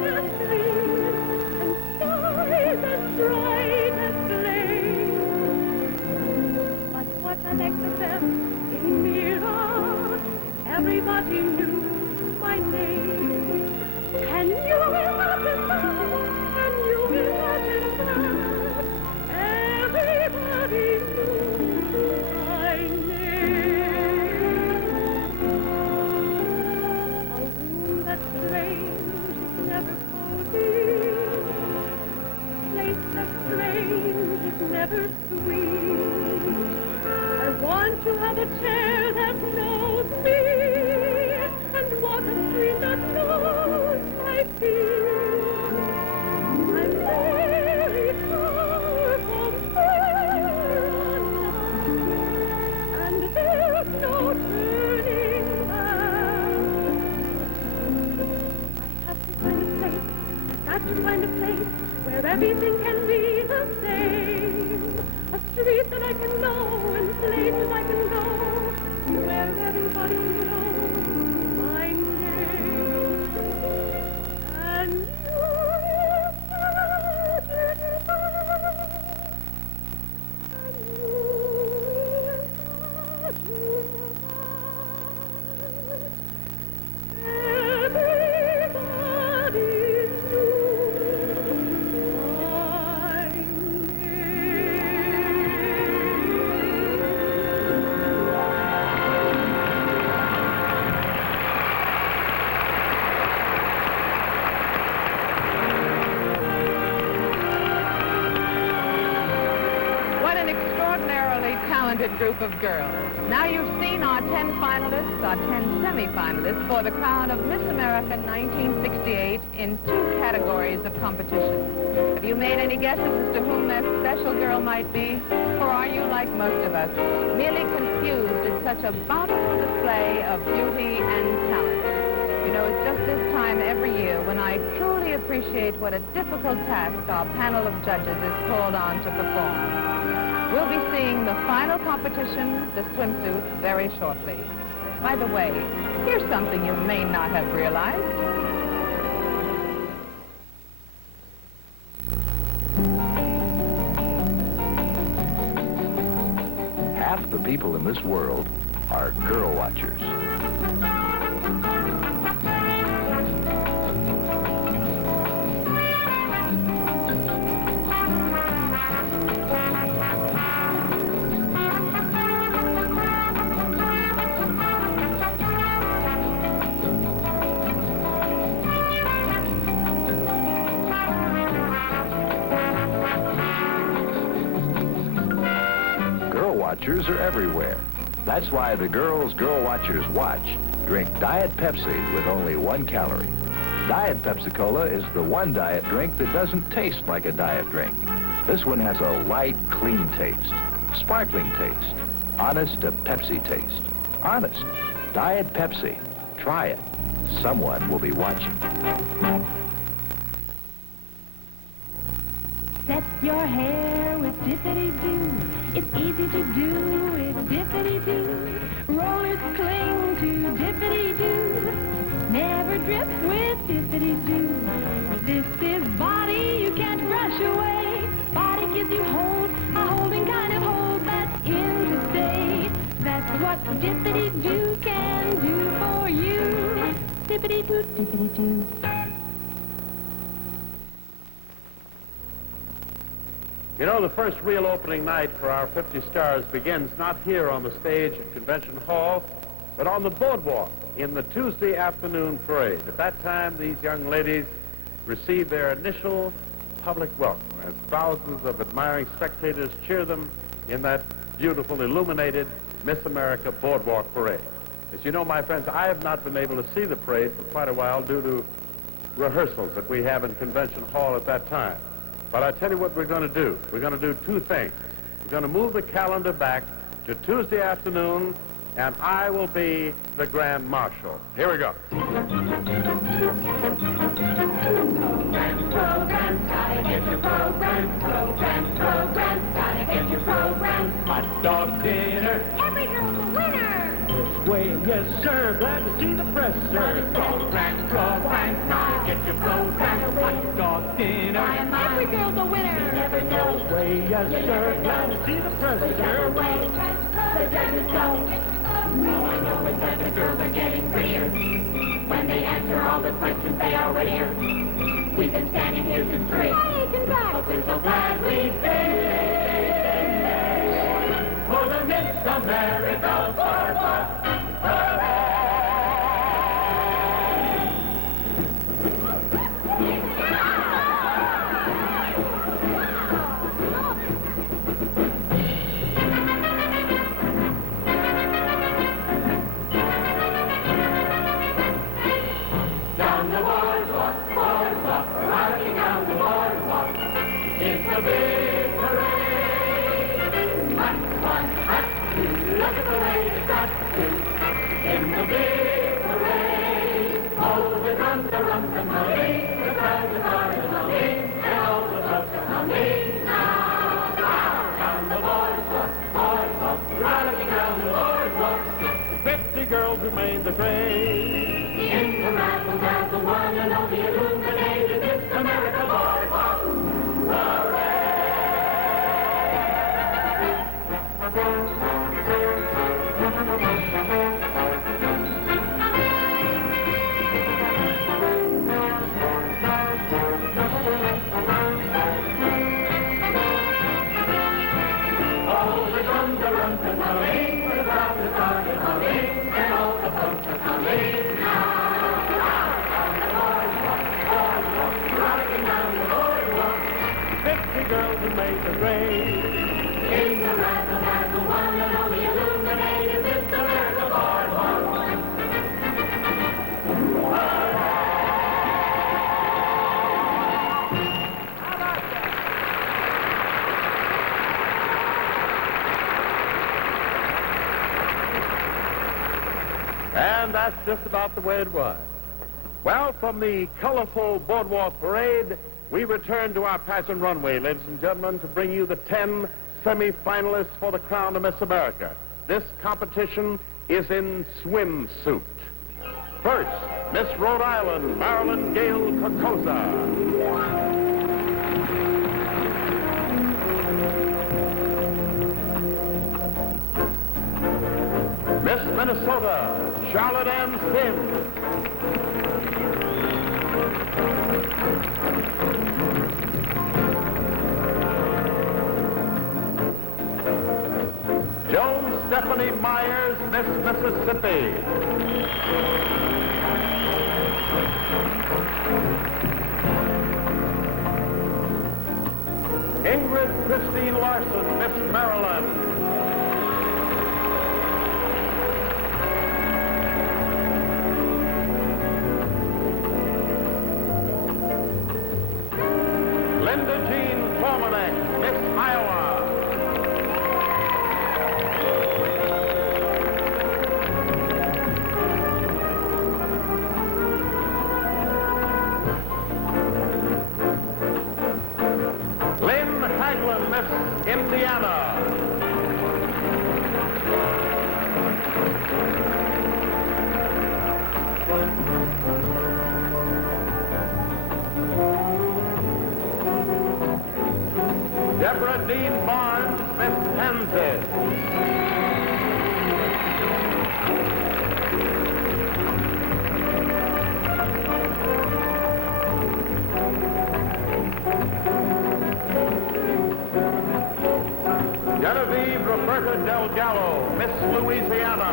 greenest trees and skies as bright as flame. But what I liked the best in Mira, everybody knew my name. Can you imagine that? Can you imagine that? Everybody knew my name. A room that's strange, never cozy. Place that's strange, is never sweet. I want to have a chair that knows me and walk a street that knows my feet. I'm very far from where I am, and there's no turning back. I have to find a place, I've got to find a place where everything can be the same. A street that I can know and places I can go where everybody knows my name. And you imagine that. And you imagine that. Everybody talented group of girls. Now you've seen our 10 finalists, our 10 semi-finalists for the crown of Miss America 1968 in 2 categories of competition. Have you made any guesses as to whom that special girl might be? Or are you, like most of us, merely confused at such a bountiful display of beauty and talent? You know, it's just this time every year when I truly appreciate what a difficult task our panel of judges is called on to perform. We'll be seeing the final competition, the swimsuit, very shortly. By the way, here's something you may not have realized. Half the people in this world are girl watchers. Watchers are everywhere. That's why the girls Girl Watchers watch drink Diet Pepsi with only 1 calorie. Diet Pepsi-Cola is the one diet drink that doesn't taste like a diet drink. This one has a light, clean taste, sparkling taste, honest to Pepsi taste. Honest. Diet Pepsi. Try it. Someone will be watching. Set Brush your hair with dippity-doo. It's easy to do with dippity-doo. Rollers cling to dippity-doo. Never drip with dippity-doo. This is body you can't brush away. Body gives you hold, a holding kind of hold that's in to stay. That's what dippity-doo can do for you. Dippity-doo, dippity-doo. You know, the first real opening night for our 50 Stars begins not here on the stage at Convention Hall, but on the boardwalk in the Tuesday afternoon parade. At that time, these young ladies receive their initial public welcome as thousands of admiring spectators cheer them in that beautiful illuminated Miss America boardwalk parade. As you know, my friends, I have not been able to see the parade for quite a while due to rehearsals that we have in Convention Hall at that time. But I tell you what we're going to do. We're going to do two things. We're going to move the calendar back to Tuesday afternoon, and I will be the Grand Marshal. Here we go. Program, gotta get your program. Program, gotta get your program. Hot dog dinner. Every girl's a winner. This way, yes, sir. Glad to see the press, sir. Program, gotta get your program. Hot dog dinner. Every girl's a winner. You never know. This way, yes, sir. Glad to see the press, Whichever sir. way the judges go. All I know is that the girls are getting prettier. When they answer all the questions, they are wittier. We've been standing here since 3. Hey, congrats! But we're so glad we stayed for the Miss America Boardwalk Parade. Down the boardwalk, riding down the boardwalk, it's a big parade. Hut, one, hut, two, look at the way it's got to. In the big parade, oh, the drums are humming, the crowd is humming, and all the folks are humming now. Down the boardwalk, riding down the boardwalk, 50 girls who made the grade. in the razzle-dazzle, one and only illuminated Miss America Boardwalk Parade. Oh, the drums are humming, the crowd is humming, and all the folks are humming now. Riding down the boardwalk, 50 girls who made the grade. in the razzle-dazzle, one and only illuminated Miss America Boardwalk. And that's just about the way it was. Well, from the colorful boardwalk parade, we return to our pageant runway, ladies and gentlemen, to bring you the 10 semi-finalists for the crown of Miss America. This competition is in swimsuit. First, Miss Rhode Island, Marilyn Gail Kokoza. Miss Minnesota, Charlotte Ann Sims. Joan Stephanie Myers, Miss Mississippi. Ingrid Christine Larson, Miss Maryland. Linda Jean Formanek, Miss Iowa. Lynn England, Miss Indiana. Deborah Dean Barnes, Miss Kansas. Genevieve Roberta Delgado, Miss Louisiana.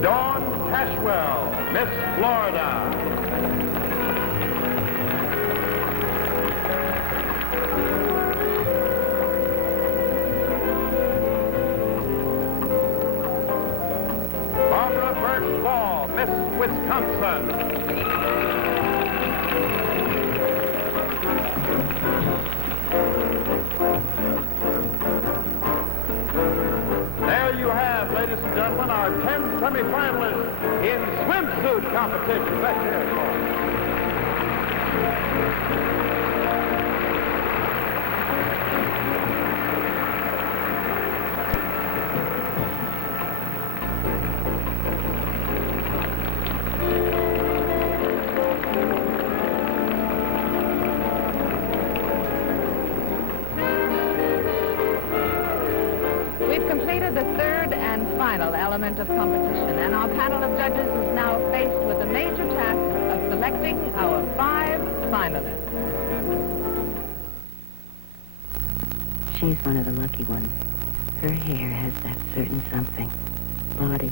Dawn Cashwell, Miss Florida. Barbara Birch-Law, Miss Wisconsin. There you have, ladies and gentlemen, our 10 semi-finalists in swimsuit competition. Back here, We've completed the third and final element of competition, and our panel of judges is now faced with the major task of selecting our 5 finalists. She's one of the lucky ones. Her hair has that certain something. Body.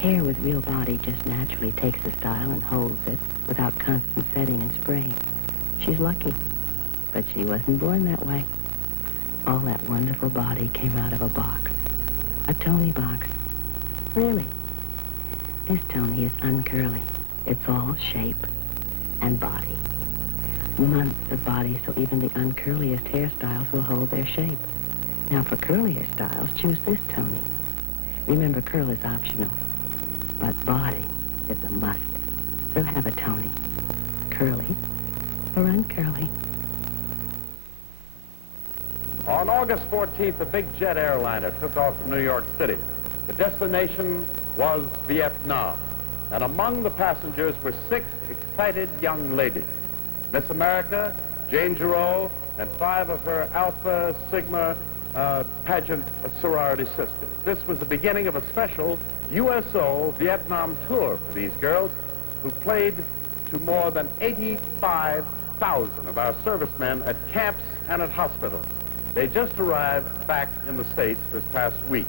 Hair with real body just naturally takes a style and holds it without constant setting and spraying. She's lucky, but she wasn't born that way. All that wonderful body came out of a box. A Tony box. Really. This Tony is uncurly. It's all shape and body. Months of body so even the uncurliest hairstyles will hold their shape. Now for curlier styles, choose this Tony. Remember, curl is optional, but body is a must. So have a Tony. Curly or uncurly. On August 14th, a big jet airliner took off from New York City. The destination was Vietnam. And among the passengers were 6 excited young ladies. Miss America, Jane Giroux, and 5 of her Alpha Sigma pageant sorority sisters. This was the beginning of a special USO Vietnam tour for these girls, who played to more than 85,000 of our servicemen at camps and at hospitals. They just arrived back in the States this past week,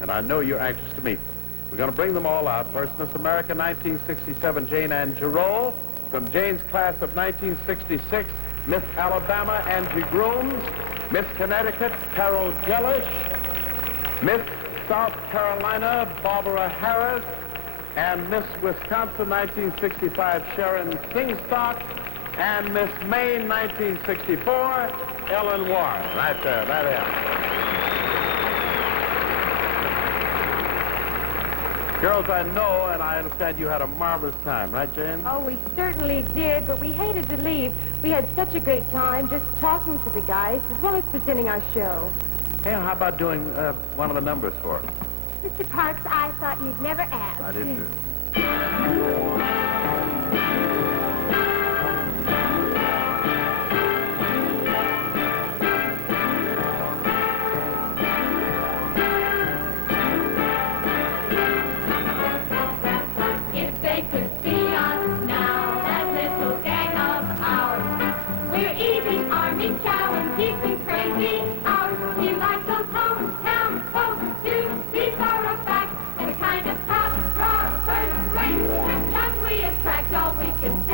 and I know you're anxious to meet them. We're going to bring them all out. First, Miss America 1967, Jane Ann Giroux. From Jane's class of 1966, Miss Alabama, Angie Grooms. Miss Connecticut, Carol Gellish. Miss South Carolina, Barbara Harris. And Miss Wisconsin 1965, Sharon Kingstock. And Miss Maine 1964, Ellen Warren. Right there, that is. Girls, I know and I understand you had a marvelous time, right, Jane? Oh, we certainly did, but we hated to leave. We had such a great time just talking to the guys as well as presenting our show. Hey, how about doing one of the numbers for us? Mr. Parks, I thought you'd never ask. I did too. All we can say.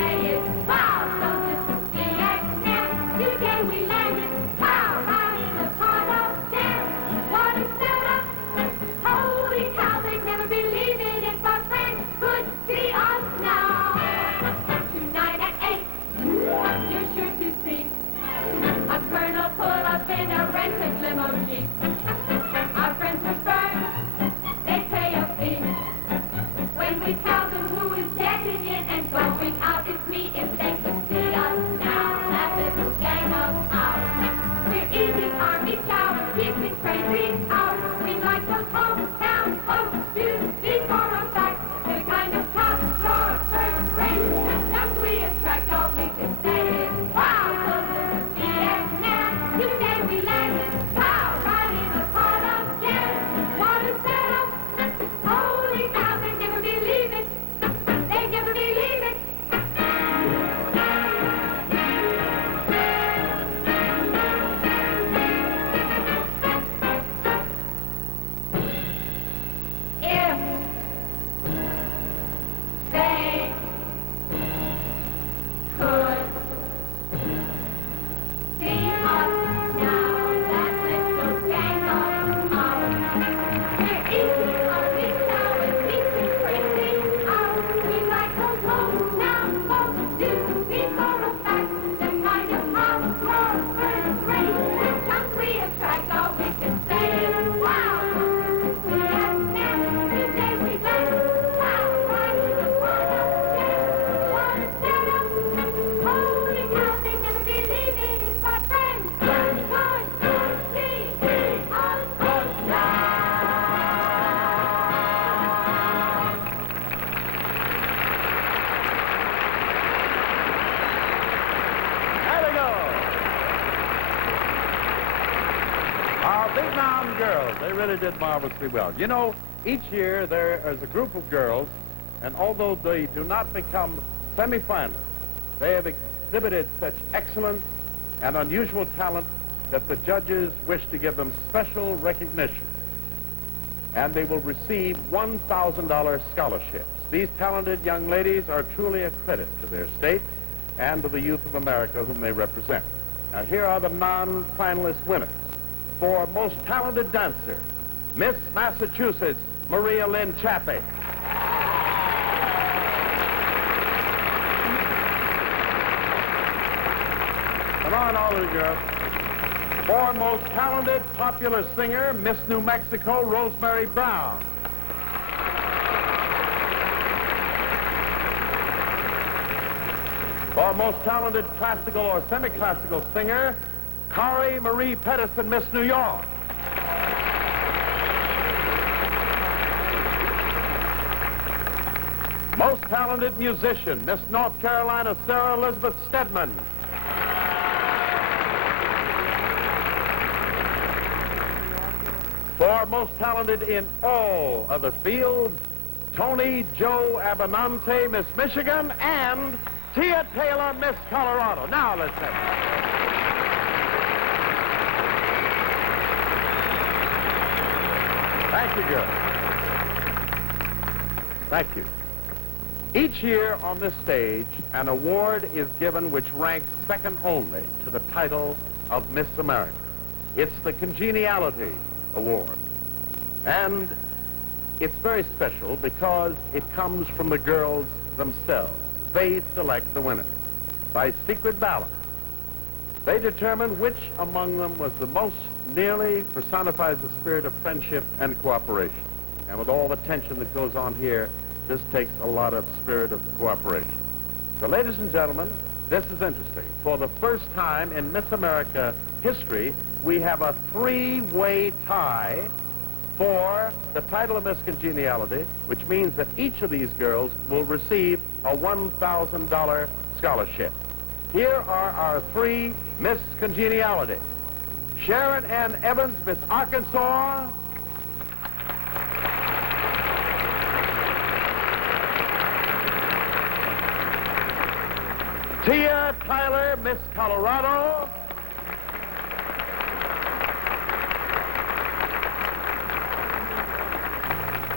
hometown folks to be for a fact. The kind of top floor first rate jumps we attract. All we can say is wow. So the Vietnam, today we landed. Wow, right in the heart of jam. What a setup! Holy cow, they never believe it. They never believe it. Vietnam girls, they really did marvelously well. You know, each year there is a group of girls, and although they do not become semi-finalists, they have exhibited such excellence and unusual talent that the judges wish to give them special recognition. And they will receive $1,000 scholarships. These talented young ladies are truly a credit to their states and to the youth of America whom they represent. Now, here are the non-finalist winners. For most talented dancer, Miss Massachusetts, Maria Lynn Chappie. Come on, all of you girls. For most talented popular singer, Miss New Mexico, Rosemary Brown. For most talented classical or semi-classical singer, Corey Marie Pedersen, Miss New York. Most talented musician, Miss North Carolina, Sarah Elizabeth Stedman. For most talented in all other fields, Tony Joe Abinante, Miss Michigan, and Tia Taylor, Miss Colorado. Now let's have it. Thank you, girls. Thank you. Each year on this stage, an award is given which ranks second only to the title of Miss America. It's the Congeniality Award. And it's very special because it comes from the girls themselves. They select the winners by secret ballot. They determine which among them was the most nearly personifies the spirit of friendship and cooperation. And with all the tension that goes on here, this takes a lot of spirit of cooperation. So, ladies and gentlemen, this is interesting. For the first time in Miss America history, we have a three-way tie for the title of Miss Congeniality, which means that each of these girls will receive a $1,000 scholarship. Here are our three Miss Congeniality. Sharon Ann Evans, Miss Arkansas. Tia Tyler, Miss Colorado.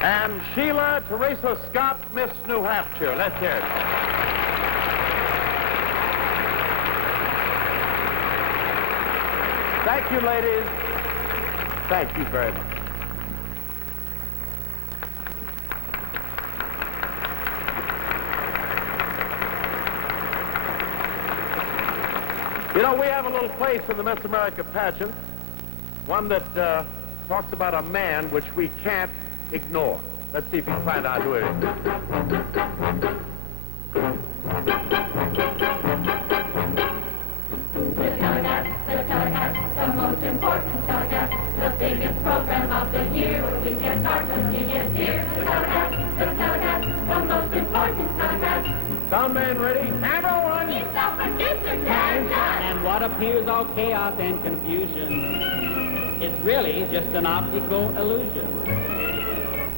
And Sheila Teresa Scott, Miss New Hampshire. Let's hear it. Thank you, ladies. Thank you very much. You know, we have a little place in the Miss America pageant, one that talks about a man which we can't ignore. Let's see if you can find out who it is. The most important delegate, the biggest program of the year. We can start looking at here. The telecast, the most important telecast. Sound man ready? Camera one. It's the producer, Pageant. And what appears all chaos and confusion is really just an optical illusion.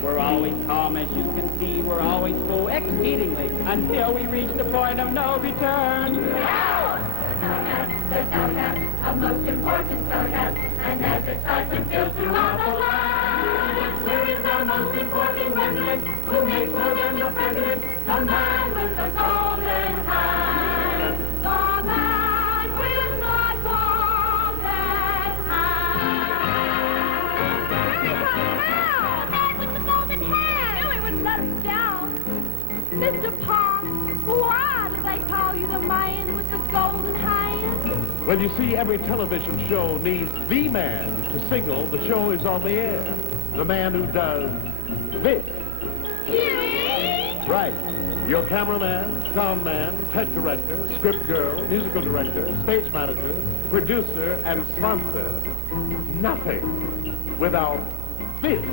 We're always calm, as you can see. We're always full exceedingly until we reach the point of no return. The telecast, a most important telecast, and as excitement fills throughout the land, where is the most important resident who makes William the president, the man with the golden hand, the man with the golden hand. Here he comes now, the man with the golden hand. Knew he would let us down. Mr. Pond, why do they call you the man with the golden hand? Well, you see, every television show needs the man to signal the show is on the air. The man who does this. Right. Your cameraman, sound man, tech director, script girl, musical director, stage manager, producer, and sponsor. Nothing without this.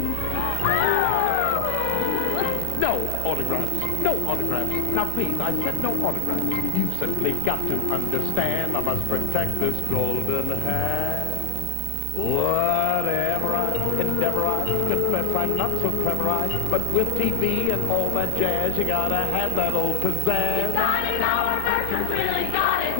No autographs. No autographs. Now, please, I said no autographs. You've simply got to understand I must protect this golden hand. Whatever I endeavor, I confess I'm not so clever, but with TV and all that jazz, you gotta have that old pizzazz. You got it, our virtues really got it.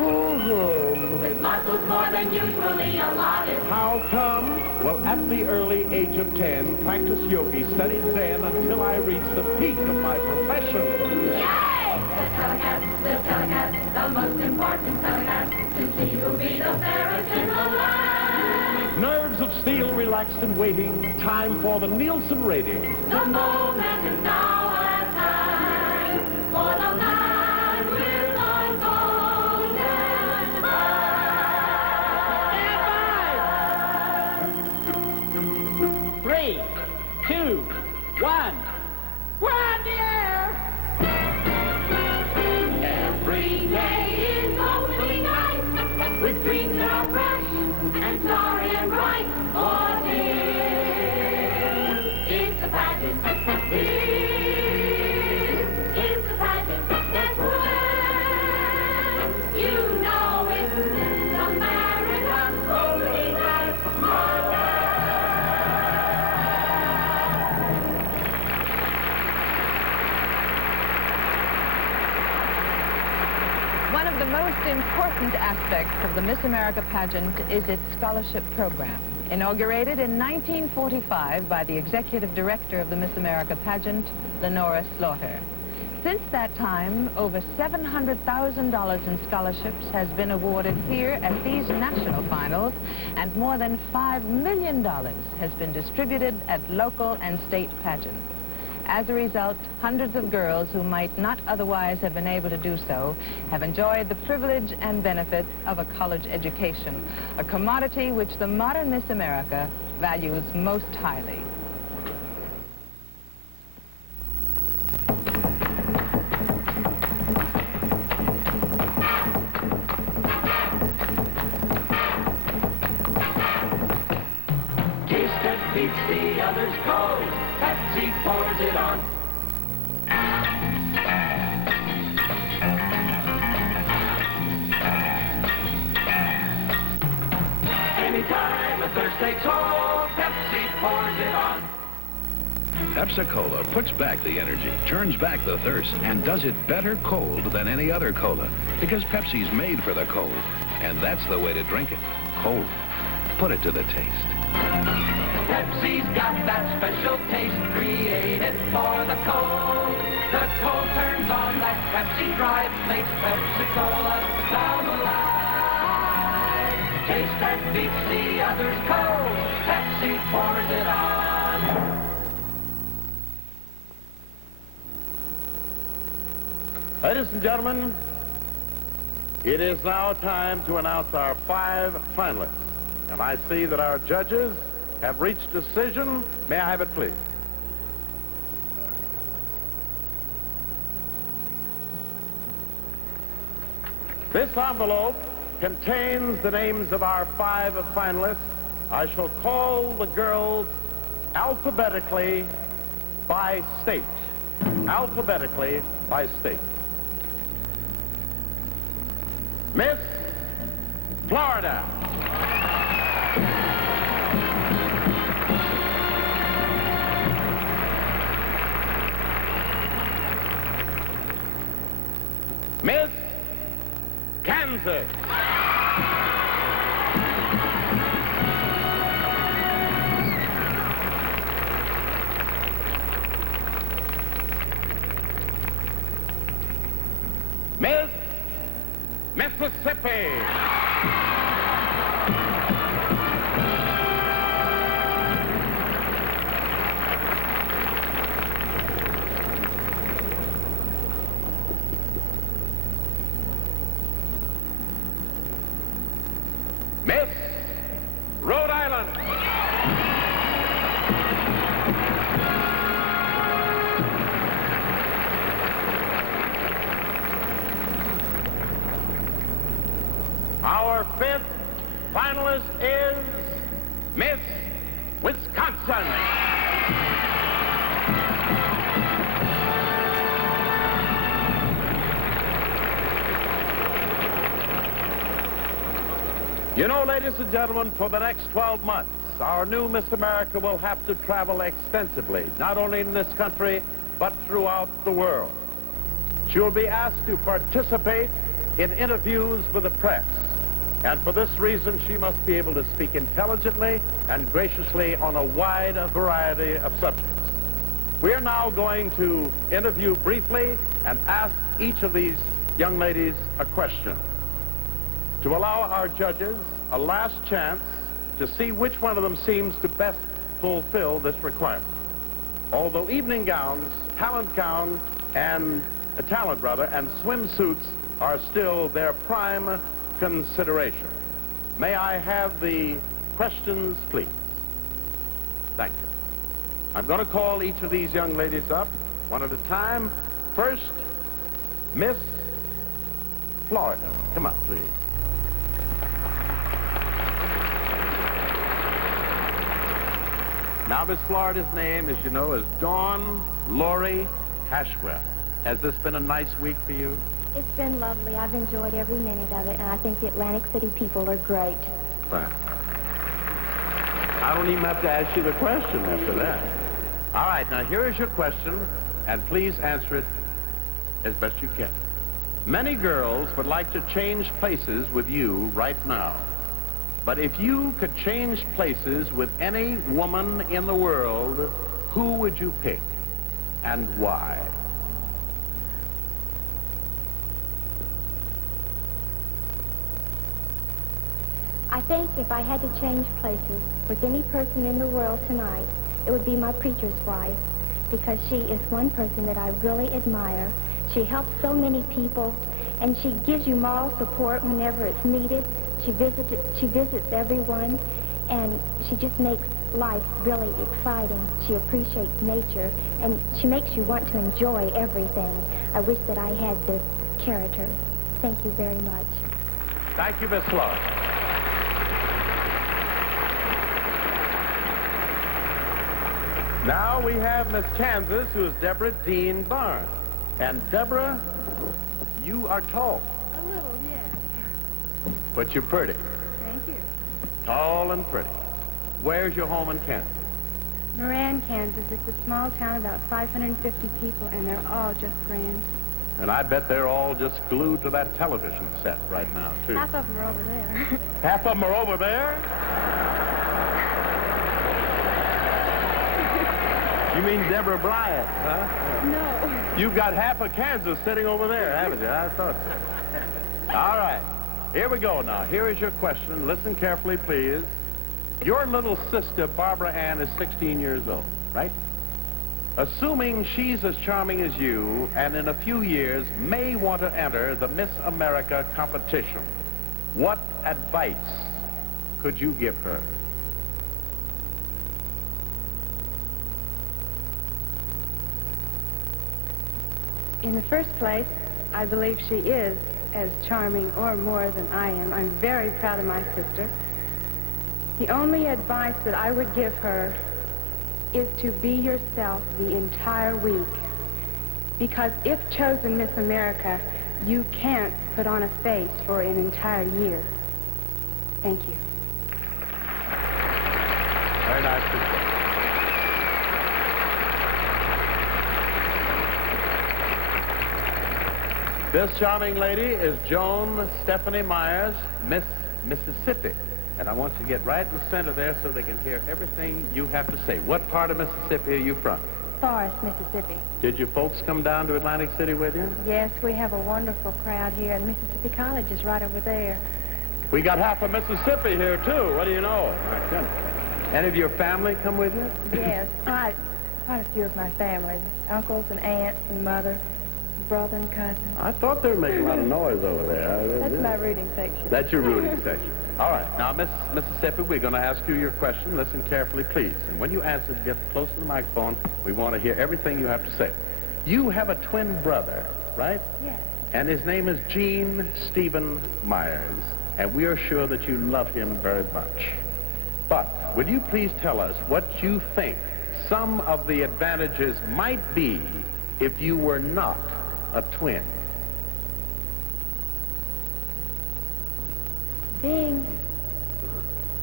With muscles more than usually allotted. How come? Well, at the early age of 10, practiced yogi, studied Zen until I reached the peak of my profession. Yay! The telecast, the most important telecast, to see who be the fairest in the land. Nerves of steel relaxed and waiting, time for the Nielsen rating. The moment is now at hand, for the man with the golden hand. 3, 2, 1. We're on the air! Every day is opening night, with dreams that are fresh and sorry and bright. For this is the pageant. This is the pageant. That's when you know it's Miss America opening night. One of the most important aspects of the Miss America pageant is its scholarship program. Inaugurated in 1945 by the executive director of the Miss America pageant, Lenora Slaughter. Since that time, over $700,000 in scholarships has been awarded here at these national finals, and more than $5 million has been distributed at local and state pageants. As a result, hundreds of girls who might not otherwise have been able to do so have enjoyed the privilege and benefits of a college education, a commodity which the modern Miss America values most highly. Taste that beats the others cold. Pepsi pours it on. Anytime a thirst takes hold, Pepsi pours it on. Pepsi-Cola puts back the energy, turns back the thirst, and does it better cold than any other cola. Because Pepsi's made for the cold, and that's the way to drink it, cold. Put it to the taste. Pepsi's got that special taste created for the cold. The cold turns on that Pepsi drive, makes Pepsi-Cola come alive. Taste that beats the others cold. Pepsi pours it on. Ladies and gentlemen, it is now time to announce our 5 finalists. And I see that our judges have reached a decision. May I have it, please? This envelope contains the names of our 5 finalists I shall call the girls alphabetically by state. Alphabetically by state. Miss Florida. Miss Kansas. Miss Mississippi. Miss Rhode Island. Our fifth finalist is Miss Wisconsin. You know, ladies and gentlemen, for the next 12 months, our new Miss America will have to travel extensively, not only in this country, but throughout the world. She will be asked to participate in interviews with the press. And for this reason, she must be able to speak intelligently and graciously on a wide variety of subjects. We are now going to interview briefly and ask each of these young ladies a question to allow our judges a last chance to see which one of them seems to best fulfill this requirement. Although evening gowns, talent and swimsuits are still their prime consideration. May I have the questions, please? Thank you. I'm going to call each of these young ladies up one at a time. First, Miss Florida. Come up, please. Now, Miss Florida's name, as you know, is Dawn Laurie Hashwell. Has this been a nice week for you? It's been lovely. I've enjoyed every minute of it, and I think the Atlantic City people are great. Fine. I don't even have to ask you the question after that. All right, now here is your question, and please answer it as best you can. Many girls would like to change places with you right now. But if you could change places with any woman in the world, who would you pick and why? I think if I had to change places with any person in the world tonight, it would be my preacher's wife, because she is one person that I really admire. She helps so many people, and she gives you moral support whenever it's needed. She visits everyone, and she just makes life really exciting. She appreciates nature, and she makes you want to enjoy everything. I wish that I had this character. Thank you very much. Thank you, Miss Florida. Now we have Miss Kansas, who is Deborah Dean Barnes. And Deborah, you are tall. A little, yes. But you're pretty. Thank you. Tall and pretty. Where's your home in Kansas? Moran, Kansas. It's a small town, about 550 people, and they're all just grand. And I bet they're all just glued to that television set right now, too. Half of them are over there. Half of them are over there? You mean Deborah Bryant, huh? No. You've got half of Kansas sitting over there, haven't you? I thought so. All right. Here we go now. Here is your question. Listen carefully, please. Your little sister, Barbara Ann, is 16 years old, right? Assuming she's as charming as you, and in a few years may want to enter the Miss America competition, what advice could you give her? In the first place, I believe she is as charming or more than I am. I'm very proud of my sister. The only advice that I would give her is to be yourself the entire week. Because if chosen Miss America, you can't put on a face for an entire year. Thank you. Very nice to see. This charming lady is Joan Stephanie Myers, Miss Mississippi. And I want you to get right in the center there so they can hear everything you have to say. What part of Mississippi are you from? Forest, Mississippi. Did your folks come down to Atlantic City with you? Yes, we have a wonderful crowd here, and Mississippi College is right over there. We got half of Mississippi here, too. What do you know? My goodness. Any of your family come with you? Yes, quite a few of my family. Uncles and aunts and mother, brother and cousin. I thought they were making a lot of noise over there. That's my rooting section. That's your rooting section. All right. Now, Miss Mississippi, we're going to ask you your question. Listen carefully, please. And when you answer, get close to the microphone. We want to hear everything you have to say. You have a twin brother, right? Yes. And his name is Gene Stephen Myers. And we are sure that you love him very much. But will you please tell us what you think some of the advantages might be if you were not a twin? Being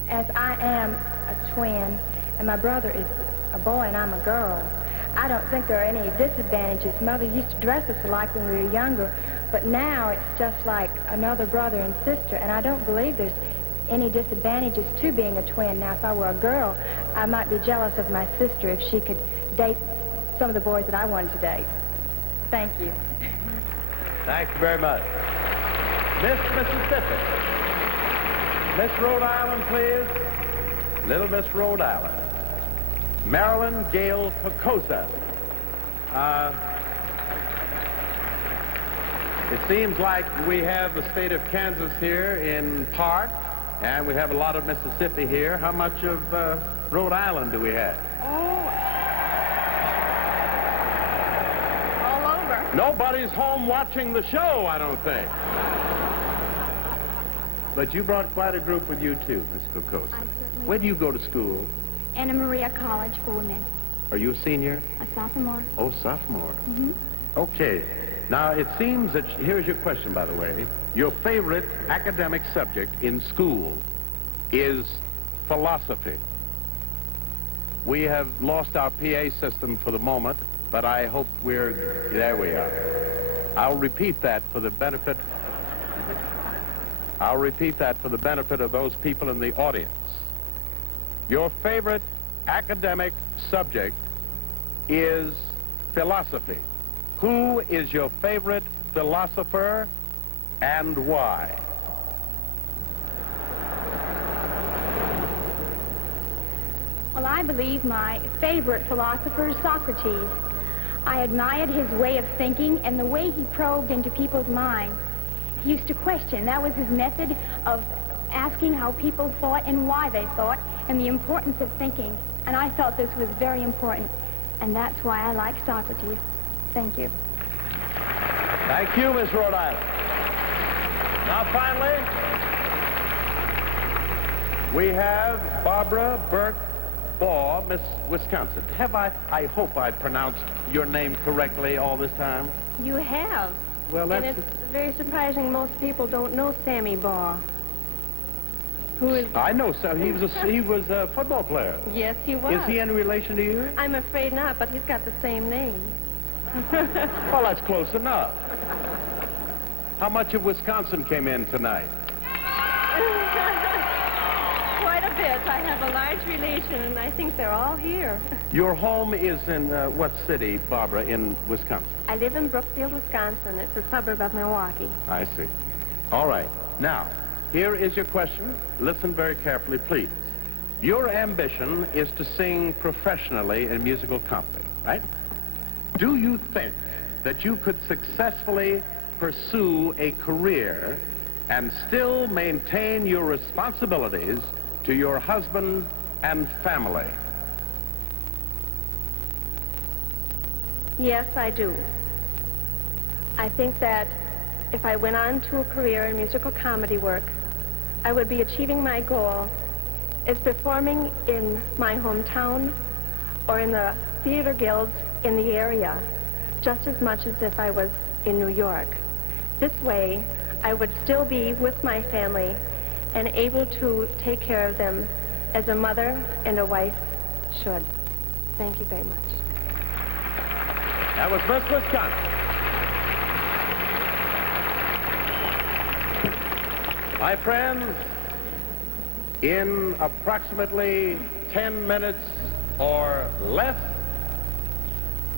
as I am a twin, and my brother is a boy and I'm a girl, I don't think there are any disadvantages. Mother used to dress us alike when we were younger, but now it's just like another brother and sister, and I don't believe there's any disadvantages to being a twin. Now, if I were a girl, I might be jealous of my sister if she could date some of the boys that I wanted to date. Thank you. Thank you very much. Miss Mississippi. Miss Rhode Island, please. Little Miss Rhode Island. Marilyn Gail Picosa. It seems like we have the state of Kansas here in part, and we have a lot of Mississippi here. How much of Rhode Island do we have? All over. Nobody's home watching the show, I don't think. But you brought quite a group with you, too, Miss Picosa. Where do you go to school? Anna Maria College for Women. Are you a senior? A sophomore. Oh, sophomore. Mm-hmm. Okay. Now, it seems that, here's your question, by the way. Your favorite academic subject in school is philosophy. We have lost our PA system for the moment, but I hope there we are. I'll repeat that for the benefit of those people in the audience. Your favorite academic subject is philosophy. Who is your favorite philosopher and why? Well, I believe my favorite philosopher is Socrates. I admired his way of thinking and the way he probed into people's minds. He used to question. That was his method of asking how people thought and why they thought and the importance of thinking. And I felt this was very important, and that's why I like Socrates. Thank you. Thank you, Miss Rhode Island. Now, finally, we have Barbara Burke Baugh, Miss Wisconsin. I hope I pronounced your name correctly all this time? You have. Well, that's... And it's very surprising most people don't know Sammy Baugh. Who is... I know, so he was a football player. Yes, he was. Is he any relation to you? I'm afraid not, but he's got the same name. Well, that's close enough. How much of Wisconsin came in tonight? Quite a bit. I have a large relation, and I think they're all here. Your home is in what city, Barbara, in Wisconsin? I live in Brookfield, Wisconsin. It's a suburb of Milwaukee. I see. All right. Now, here is your question. Listen very carefully, please. Your ambition is to sing professionally in musical company, right? Do you think that you could successfully pursue a career and still maintain your responsibilities to your husband and family? Yes, I do. I think that if I went on to a career in musical comedy work, I would be achieving my goal is performing in my hometown or in the theater guilds in the area just as much as if I was in New York. This way, I would still be with my family and able to take care of them as a mother and a wife should. Thank you very much. That was Miss Wisconsin. My friends, in approximately 10 minutes or less,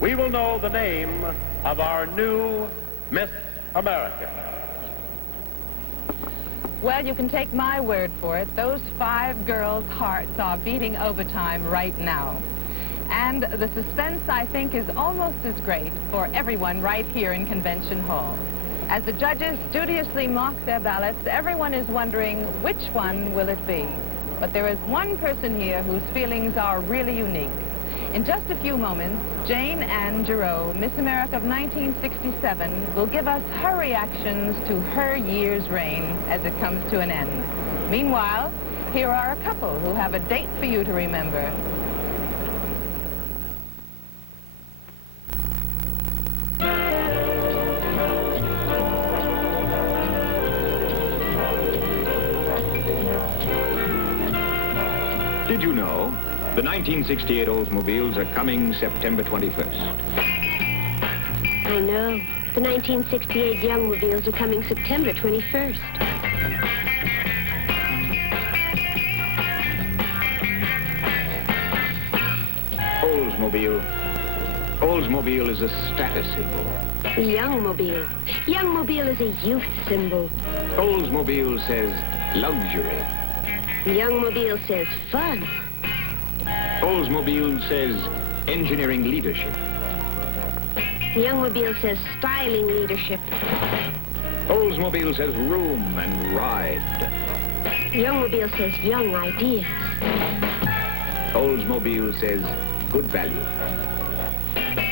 we will know the name of our new Miss America. Well, you can take my word for it. Those 5 girls' hearts are beating overtime right now. And the suspense, I think, is almost as great for everyone right here in Convention Hall. As the judges studiously mock their ballots, everyone is wondering which one will it be. But there is one person here whose feelings are really unique. In just a few moments, Jane Ann Giroux, Miss America of 1967, will give us her reactions to her year's reign as it comes to an end. Meanwhile, here are a couple who have a date for you to remember. Did you know the 1968 Oldsmobiles are coming September 21st? I know. The 1968 Youngmobiles are coming September 21st. Oldsmobile. Oldsmobile is a status symbol. Youngmobile. Youngmobile is a youth symbol. Oldsmobile says luxury. Youngmobile says fun. Oldsmobile says engineering leadership. Youngmobile says styling leadership. Oldsmobile says room and ride. Youngmobile says young ideas. Oldsmobile says good value.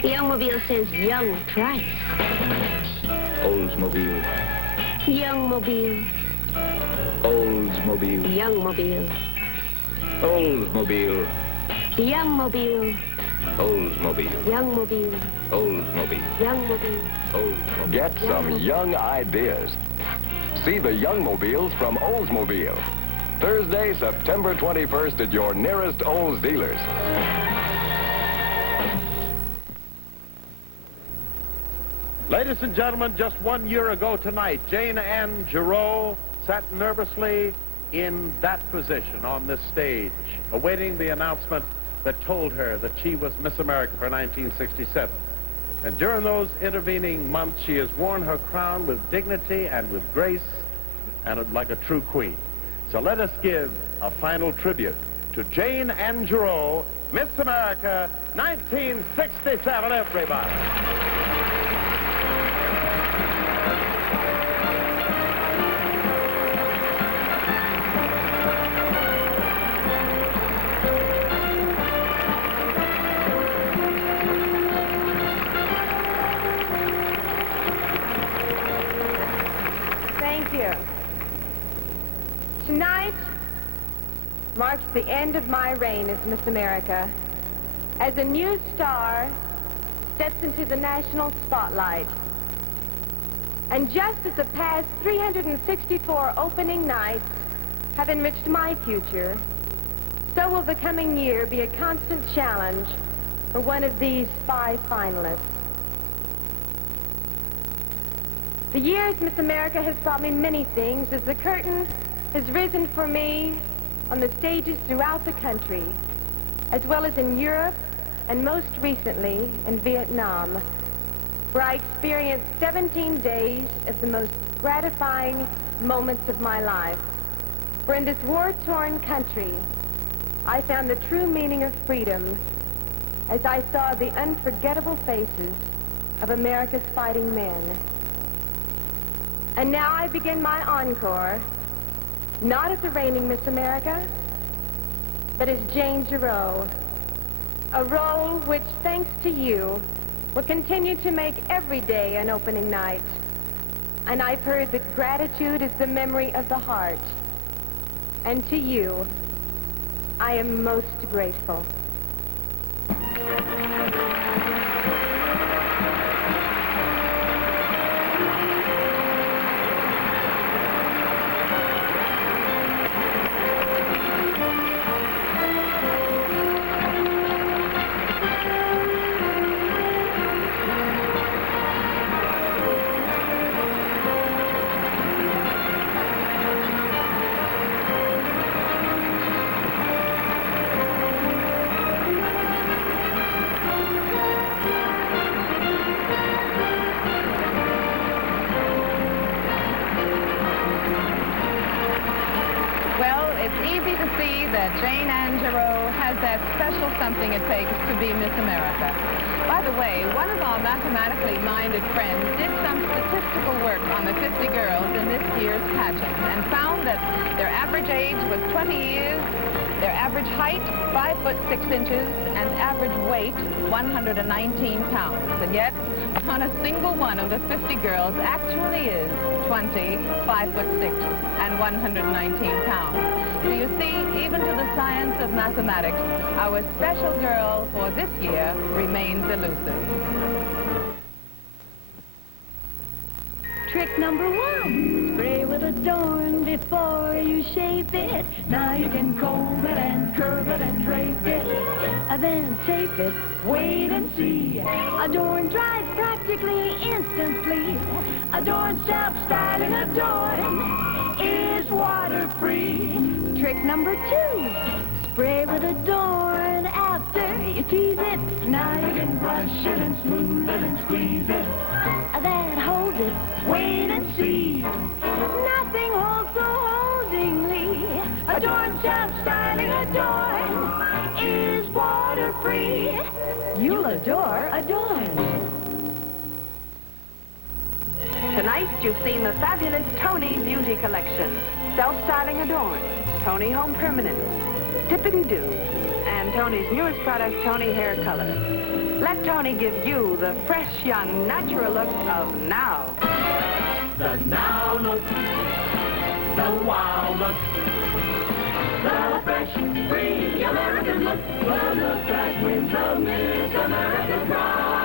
Youngmobile says young price. Oldsmobile. Youngmobile. Oldsmobile. Youngmobile. Oldsmobile. Youngmobile. Oldsmobile. Youngmobile. Oldsmobile. Youngmobile. Oldsmobile. Get some young ideas. See the Youngmobiles from Oldsmobile. Thursday, September 21st at your nearest Olds dealers. Ladies and gentlemen, just 1 year ago tonight, Jane Ann Giroux sat nervously in that position on this stage, awaiting the announcement that told her that she was Miss America for 1967. And during those intervening months, she has worn her crown with dignity and with grace and like a true queen. So let us give a final tribute to Jane Ann Giroux, Miss America 1967, everybody. Thank you. Tonight marks the end of my reign as Miss America, as a new star steps into the national spotlight. And just as the past 364 opening nights have enriched my future, so will the coming year be a constant challenge for one of these 5 finalists. The year as Miss America has brought me many things as the curtain has risen for me on the stages throughout the country, as well as in Europe and most recently in Vietnam, where I experienced 17 days of the most gratifying moments of my life. For in this war-torn country, I found the true meaning of freedom as I saw the unforgettable faces of America's fighting men. And now I begin my encore, not as the reigning Miss America, but as Jane Giroux, a role which, thanks to you, will continue to make every day an opening night. And I've heard that gratitude is the memory of the heart. And to you, I am most grateful. That Jane Angelo has that special something it takes to be Miss America. By the way, one of our mathematically minded friends did some statistical work on the 50 girls in this year's pageant and found that their average age was 20 years, their average height 5 foot 6 inches, and average weight 119 pounds. And yet, not a single one of the 50 girls actually is 20, 5 foot 6, and 119 pounds. So you see, even to the science of mathematics, our special girl for this year remains elusive. Trick number 1, spray with Adorn before you shape it. Now you can comb it and curve it and drape it. Then tape it, wait and see. Adorn dries practically instantly. Adorn self-styling Adorn is water-free. Trick number 2, spray with Adorn after you tease it. Now you can brush it and smooth it and squeeze it. Then hold it, wait and see. Nothing holds so holdingly. Adorn self-styling Adorn is water-free. You'll adore Adorn. Tonight, you've seen the fabulous Tony Beauty Collection. Self-styling Adorn, Tony Home Permanent, Dippity-Doo, and Tony's newest product, Tony Hair Color. Let Tony give you the fresh, young, natural look of now. The now look, the wow look, the fresh, free American look, the look that wins the Miss America prize.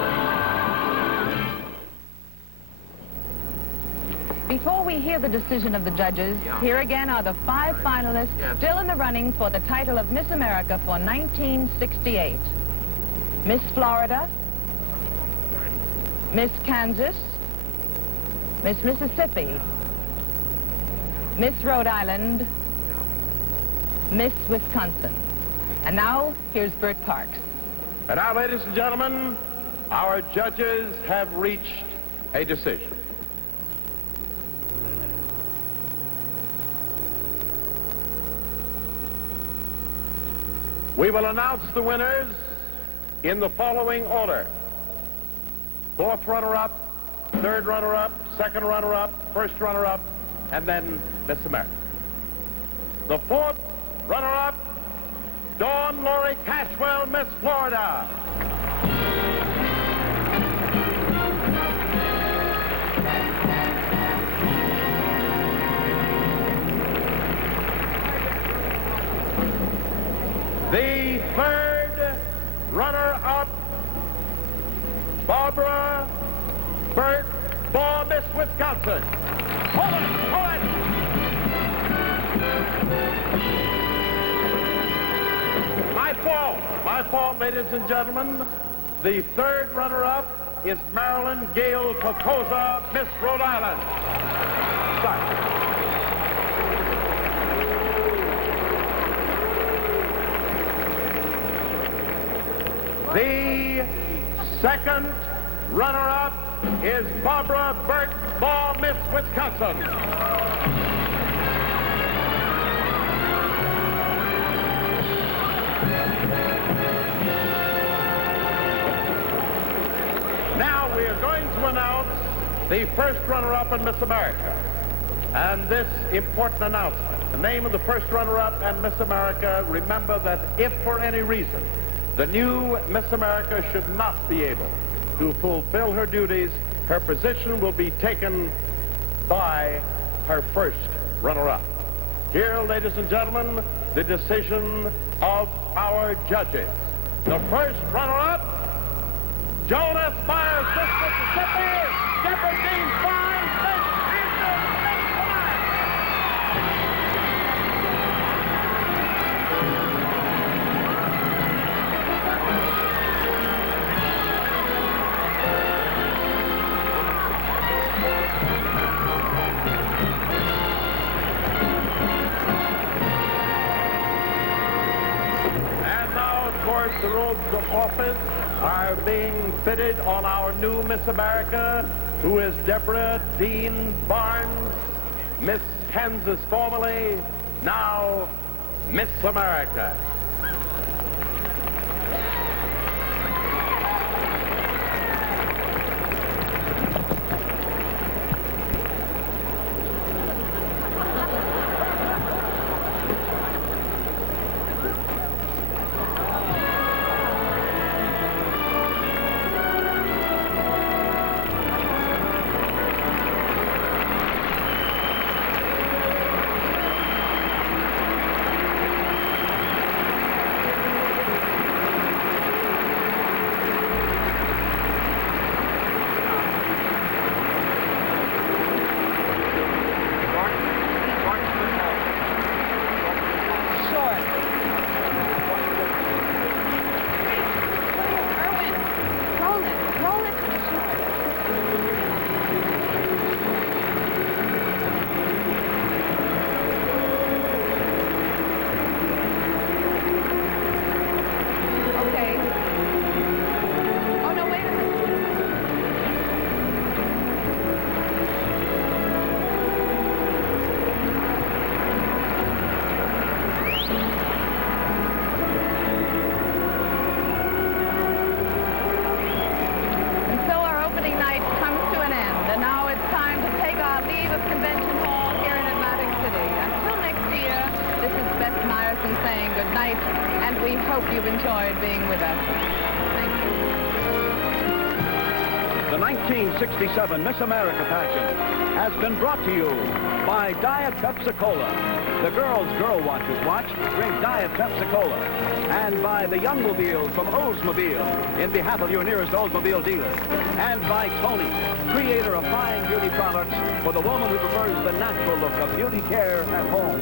Before we hear the decision of the judges, here again are the 5 finalists still in the running for the title of Miss America for 1968. Miss Florida, Miss Kansas, Miss Mississippi, Miss Rhode Island, Miss Wisconsin. And now, here's Bert Parks. And now, ladies and gentlemen, our judges have reached a decision. We will announce the winners in the following order: 4th runner-up, 3rd runner-up, 2nd runner-up, 1st runner-up, and then Miss America. The 4th runner-up, Dawn Laurie Cashwell, Miss Florida. The 3rd runner-up, Barbara Burt Ball, Miss Wisconsin. Hold it, hold it. My fault, ladies and gentlemen. The 3rd runner-up is Marilyn Gale Kokoza, Miss Rhode Island. Sorry. The 2nd runner-up is Barbara Burt Ball, Miss Wisconsin. Now we are going to announce the 1st runner-up in Miss America. And this important announcement, the name of the 1st runner-up and Miss America, remember that if for any reason the new Miss America should not be able to fulfill her duties, her position will be taken by her 1st runner-up. Here, ladies and gentlemen, the decision of our judges. The first runner-up, Joan S. Myers, Miss Mississippi, Deborah Dean Fine, Miss Kansas, Miss the robes of office are being fitted on our new Miss America, who is Deborah Dean Barnes, Miss Kansas formerly, now Miss America. And we hope you've enjoyed being with us. Thank you. The 1967 Miss America pageant has been brought to you by Diet Pepsi-Cola. The girls Girl Watchers watch drink Diet Pepsi-Cola. And by the Youngmobiles from Oldsmobile, in behalf of your nearest Oldsmobile dealer. And by Tony, creator of fine beauty products for the woman who prefers the natural look of beauty care at home.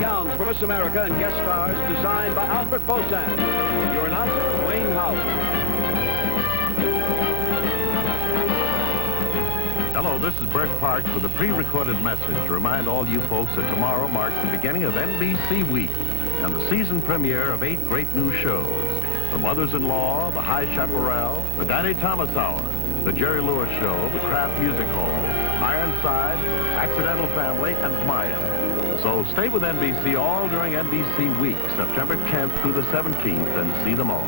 Gowns for Miss America and guest stars designed by Alfred Bosan. Your announcer, Wayne Howard. Hello, this is Bert Parks with a pre-recorded message to remind all you folks that tomorrow marks the beginning of NBC Week and the season premiere of 8 great new shows. The Mothers-in-Law, The High Chaparral, The Danny Thomas Hour, The Jerry Lewis Show, The Kraft Music Hall, Ironside, Accidental Family, and Maya. So stay with NBC all during NBC Week, September 10th through the 17th, and see them all.